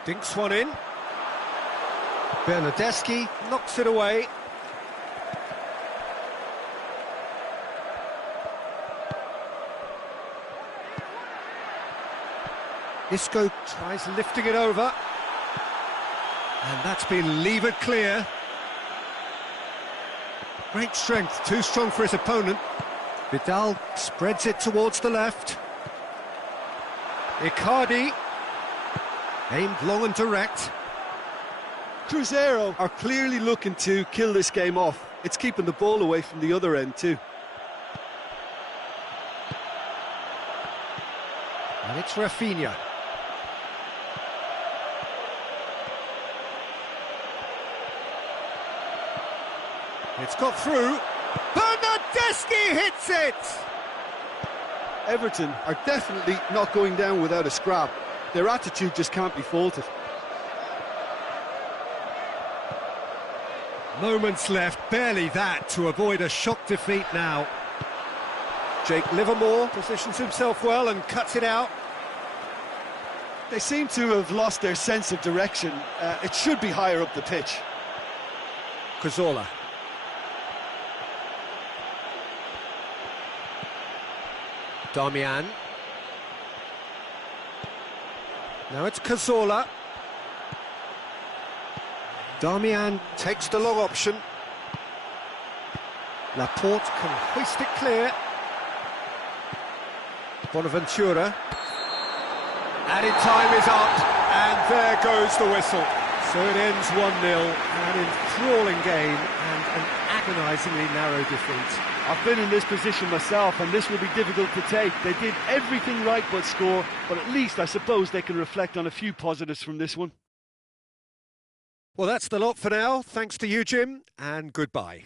dinks one in. Bernardeschi knocks it away. Isco tries lifting it over. And that's been levered clear. Great strength, too strong for his opponent. Vidal spreads it towards the left. Icardi, aimed long and direct. Cruzeiro are clearly looking to kill this game off. It's keeping the ball away from the other end too. And it's Rafinha. It's got through. Bernardeschi hits it! Everton are definitely not going down without a scrap. Their attitude just can't be faulted. Moments left, barely that, to avoid a shock defeat now. Jake Livermore positions himself well and cuts it out. They seem to have lost their sense of direction. It should be higher up the pitch. Cazorla. Darmian. Now it's Cazorla. Darmian takes the long option. Laporte can hoist it clear. Bonaventura. Added time is up, and there goes the whistle. So it ends 1-0, an enthralling game and an agonisingly narrow defeat. I've been in this position myself, and this will be difficult to take. They did everything right but score, but at least I suppose they can reflect on a few positives from this one. Well, that's the lot for now. Thanks to you, Jim, and goodbye.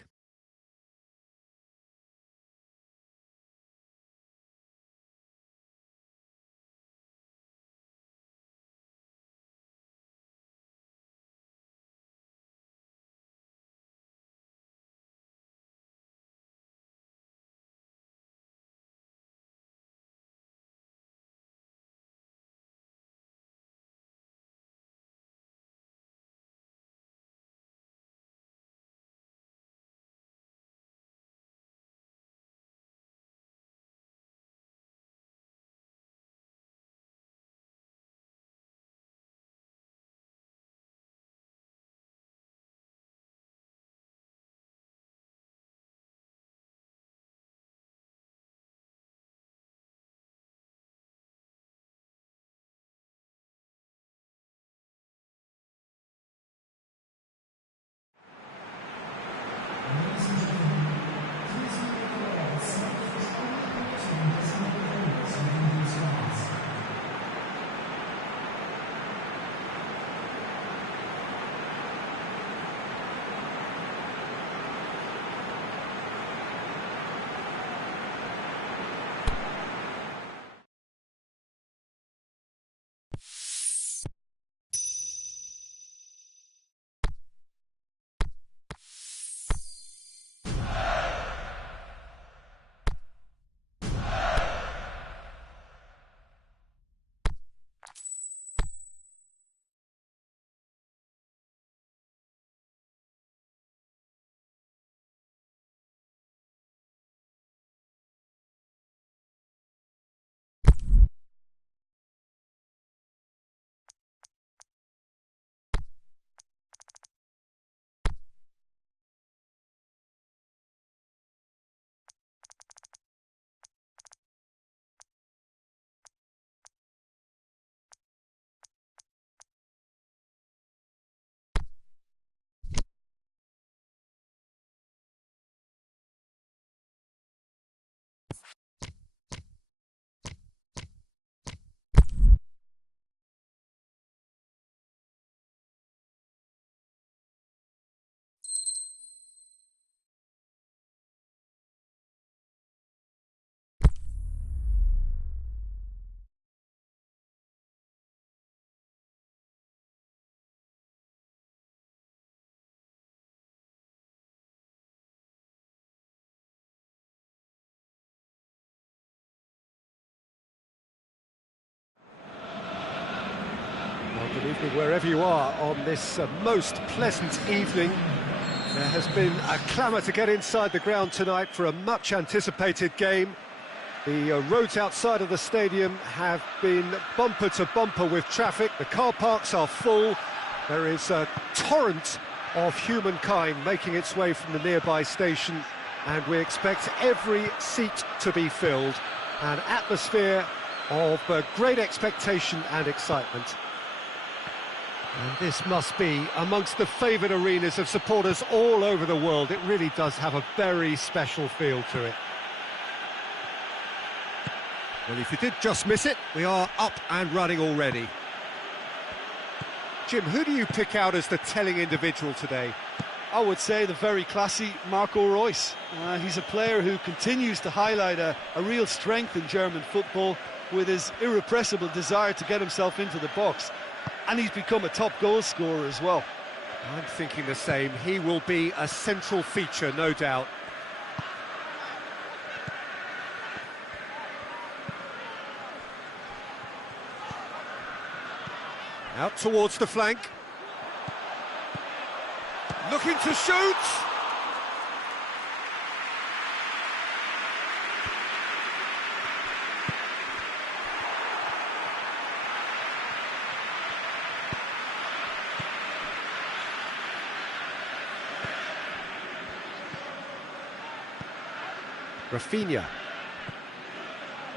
Good evening wherever you are on this most pleasant evening. There has been a clamour to get inside the ground tonight for a much anticipated game. The roads outside of the stadium have been bumper to bumper with traffic. The car parks are full. There is a torrent of humankind making its way from the nearby station, and we expect every seat to be filled. An atmosphere of great expectation and excitement. And this must be amongst the favoured arenas of supporters all over the world. It really does have a very special feel to it. Well, if you did just miss it, we are up and running already. Jim, who do you pick out as the telling individual today? I would say the very classy Marco Reus. He's a player who continues to highlight a real strength in German football with his irrepressible desire to get himself into the box. And he's become a top goal scorer as well. I'm thinking the same. He will be a central feature, no doubt. Out towards the flank. Looking to shoot! Rafinha.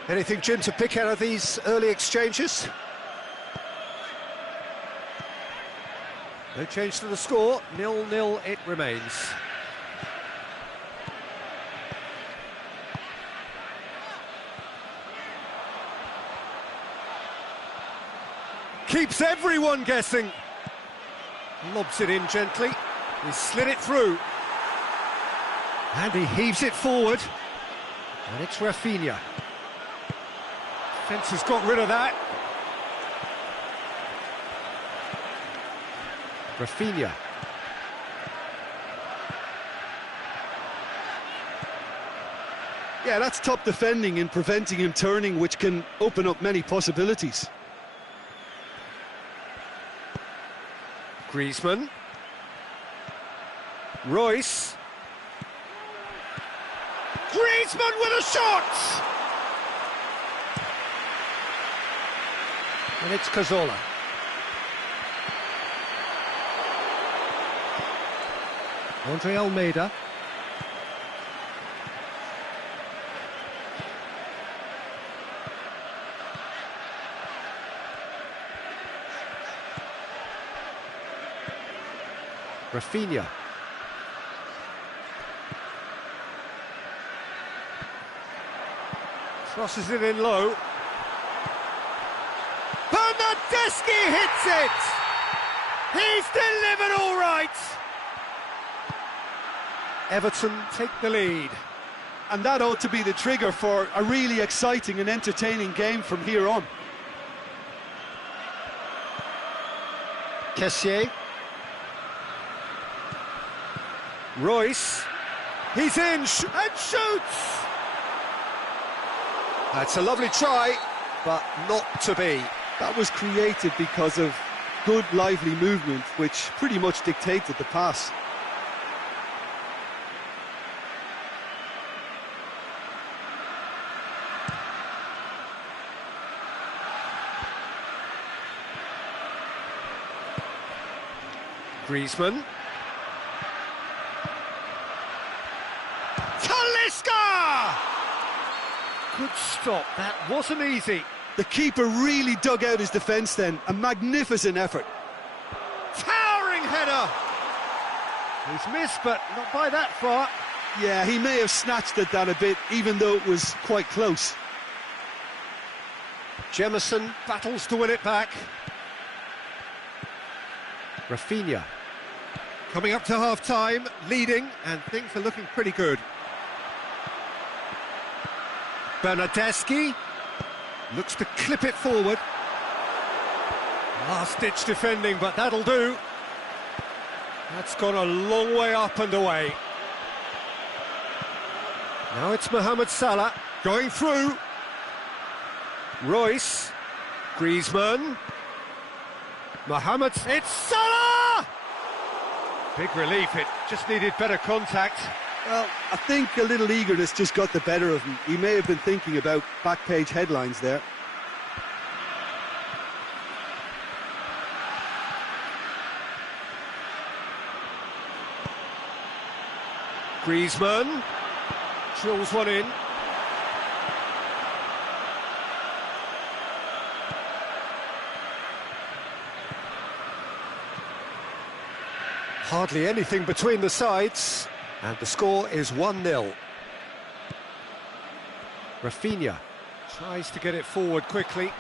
Anything, Jim, to pick out of these early exchanges? No change to the score, 0-0 it remains. Keeps everyone guessing. Lobs it in gently, he slid it through. And he heaves it forward. And it's Rafinha. Defence has got rid of that. Rafinha. Yeah, that's top defending and preventing him turning, which can open up many possibilities. Griezmann. Royce. Griezmann with a shot! And it's Cazorla. Andre Almeida. Rafinha. Crosses it in low. Bernardeschi hits it! He's delivered all right! Everton take the lead. And that ought to be the trigger for a really exciting and entertaining game from here on. Kessié. Royce. He's in and shoots! That's a lovely try, but not to be. That was created because of good, lively movement, which pretty much dictated the pass. Griezmann. Talisca! Good stop, that wasn't easy. The keeper really dug out his defence then, a magnificent effort. Towering header! He's missed, but not by that far. Yeah, he may have snatched at that a bit, even though it was quite close. Jemison battles to win it back. Rafinha. Coming up to half-time, leading, and things are looking pretty good. Bernardeschi looks to clip it forward. Last-ditch defending, but that'll do. That's gone a long way up and away. Now it's Mohamed Salah going through. Royce, Griezmann, Mohamed, it's Salah! Big relief, it just needed better contact. Well, I think a little eagerness just got the better of him. He may have been thinking about back-page headlines there. Griezmann drills one in. Hardly anything between the sides, and the score is 1-0. Rafinha tries to get it forward quickly.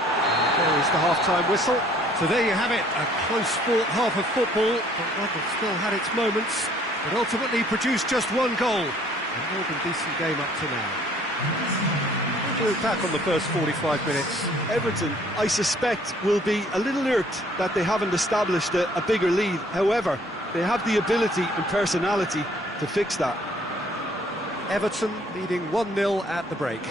And there is the half-time whistle. So there you have it, a close-fought half of football, but one that still had its moments, but ultimately produced just one goal. A more than decent game up to now. to look back on the first 45 minutes? Everton, I suspect, will be a little irked that they haven't established a bigger lead. However, they have the ability and personality to fix that. Everton leading 1-0 at the break.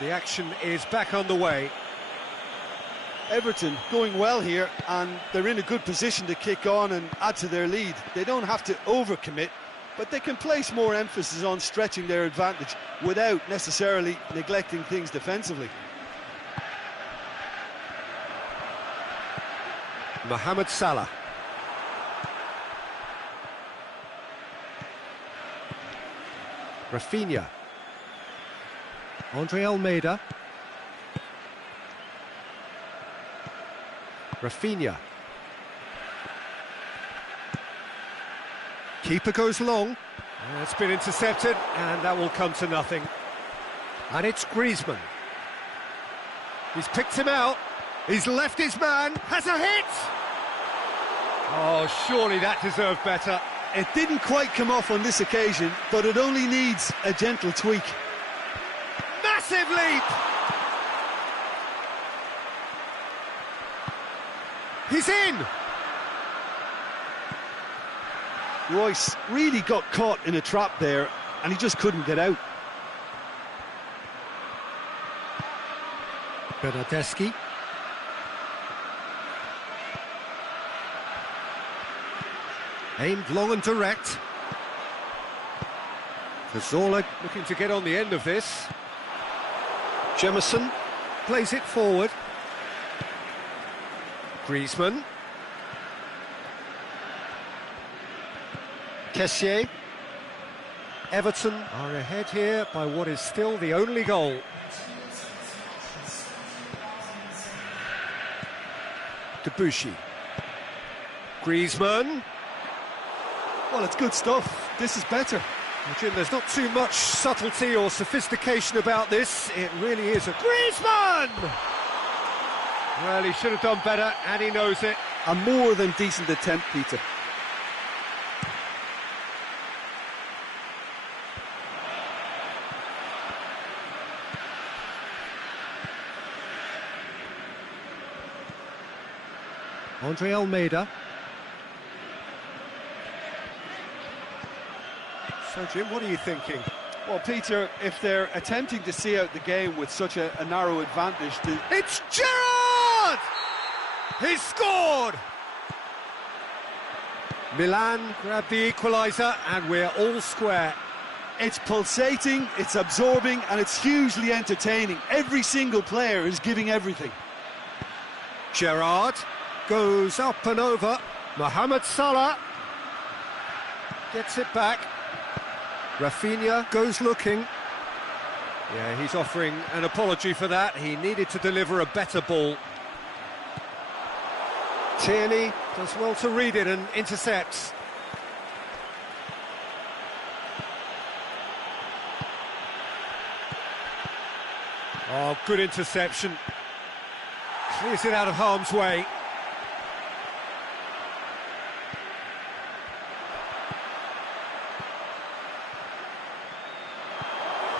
The action is back on the way. Everton going well here, and they're in a good position to kick on and add to their lead. They don't have to overcommit, but they can place more emphasis on stretching their advantage without necessarily neglecting things defensively. Mohamed Salah. Rafinha. Andre Almeida. Rafinha. Keeper goes long. It's been intercepted, and that will come to nothing. And it's Griezmann. He's picked him out. He's left his man. Has a hit! Oh, surely that deserved better. It didn't quite come off on this occasion, but it only needs a gentle tweak. Massive leap! He's in! Royce really got caught in a trap there, and he just couldn't get out. Bernardeschi. Aimed long and direct. Cazorla looking to get on the end of this. Jemison plays it forward. Griezmann. Kessié. Everton are ahead here by what is still the only goal. Debuchy. Griezmann. Well, it's good stuff. This is better. Well, Jim, there's not too much subtlety or sophistication about this. It really is a Griezmann! Well, he should have done better, and he knows it. A more than decent attempt, Peter. Andre Almeida. So, Jim, what are you thinking? Well, Peter, if they're attempting to see out the game with such a narrow advantage... It's Gerrard! He's scored! Milan grabbed the equaliser, and we're all square. It's pulsating, it's absorbing, and it's hugely entertaining. Every single player is giving everything. Gerrard goes up and over. Mohamed Salah gets it back. Rafinha goes looking. Yeah, he's offering an apology for that. He needed to deliver a better ball. Tierney does well to read it and intercepts. Oh, good interception. Clears it out of harm's way.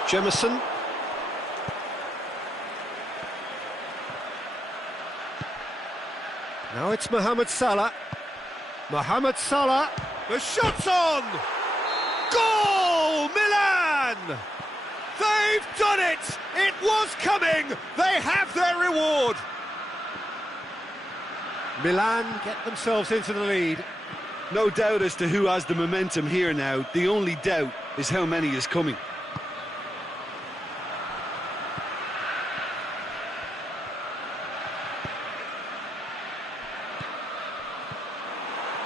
Jemison. Now it's Mohamed Salah. Mohamed Salah. The shot's on! Goal! Milan! They've done it! It was coming! They have their reward! Milan get themselves into the lead. No doubt as to who has the momentum here now. The only doubt is how many is coming.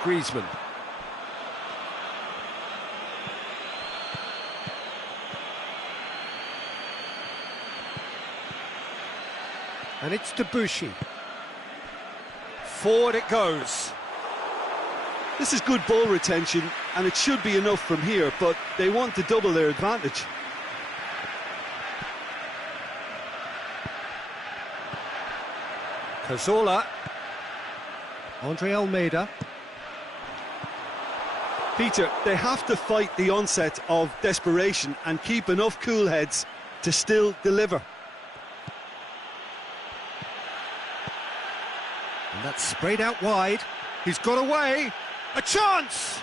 Griezmann. And it's Debussy. Forward it goes. This is good ball retention, and it should be enough from here, but they want to double their advantage. Cazorla. Andre Almeida. Peter, they have to fight the onset of desperation and keep enough cool heads to still deliver. And that's sprayed out wide. He's got away. A chance!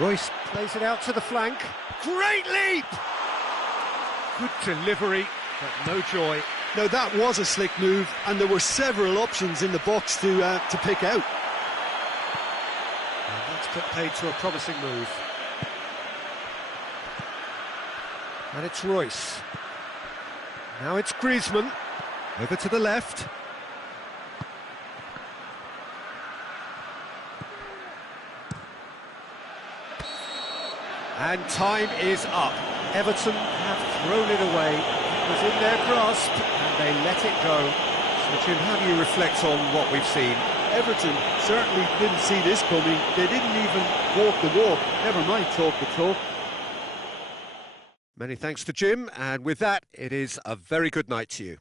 Royce plays it out to the flank. Great leap! Good delivery, but no joy. Now that was a slick move, and there were several options in the box to pick out. And that's put paid to a promising move. And it's Royce. Now it's Griezmann. Over to the left. And time is up. Everton have thrown it away. It was in their grasp and they let it go. So Jim, how do you reflect on what we've seen? Everton certainly didn't see this coming. They didn't even walk the walk, never mind talk the talk. Many thanks to Jim, and with that, it is a very good night to you.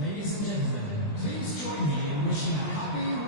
Ladies and gentlemen, please join me in wishing a happy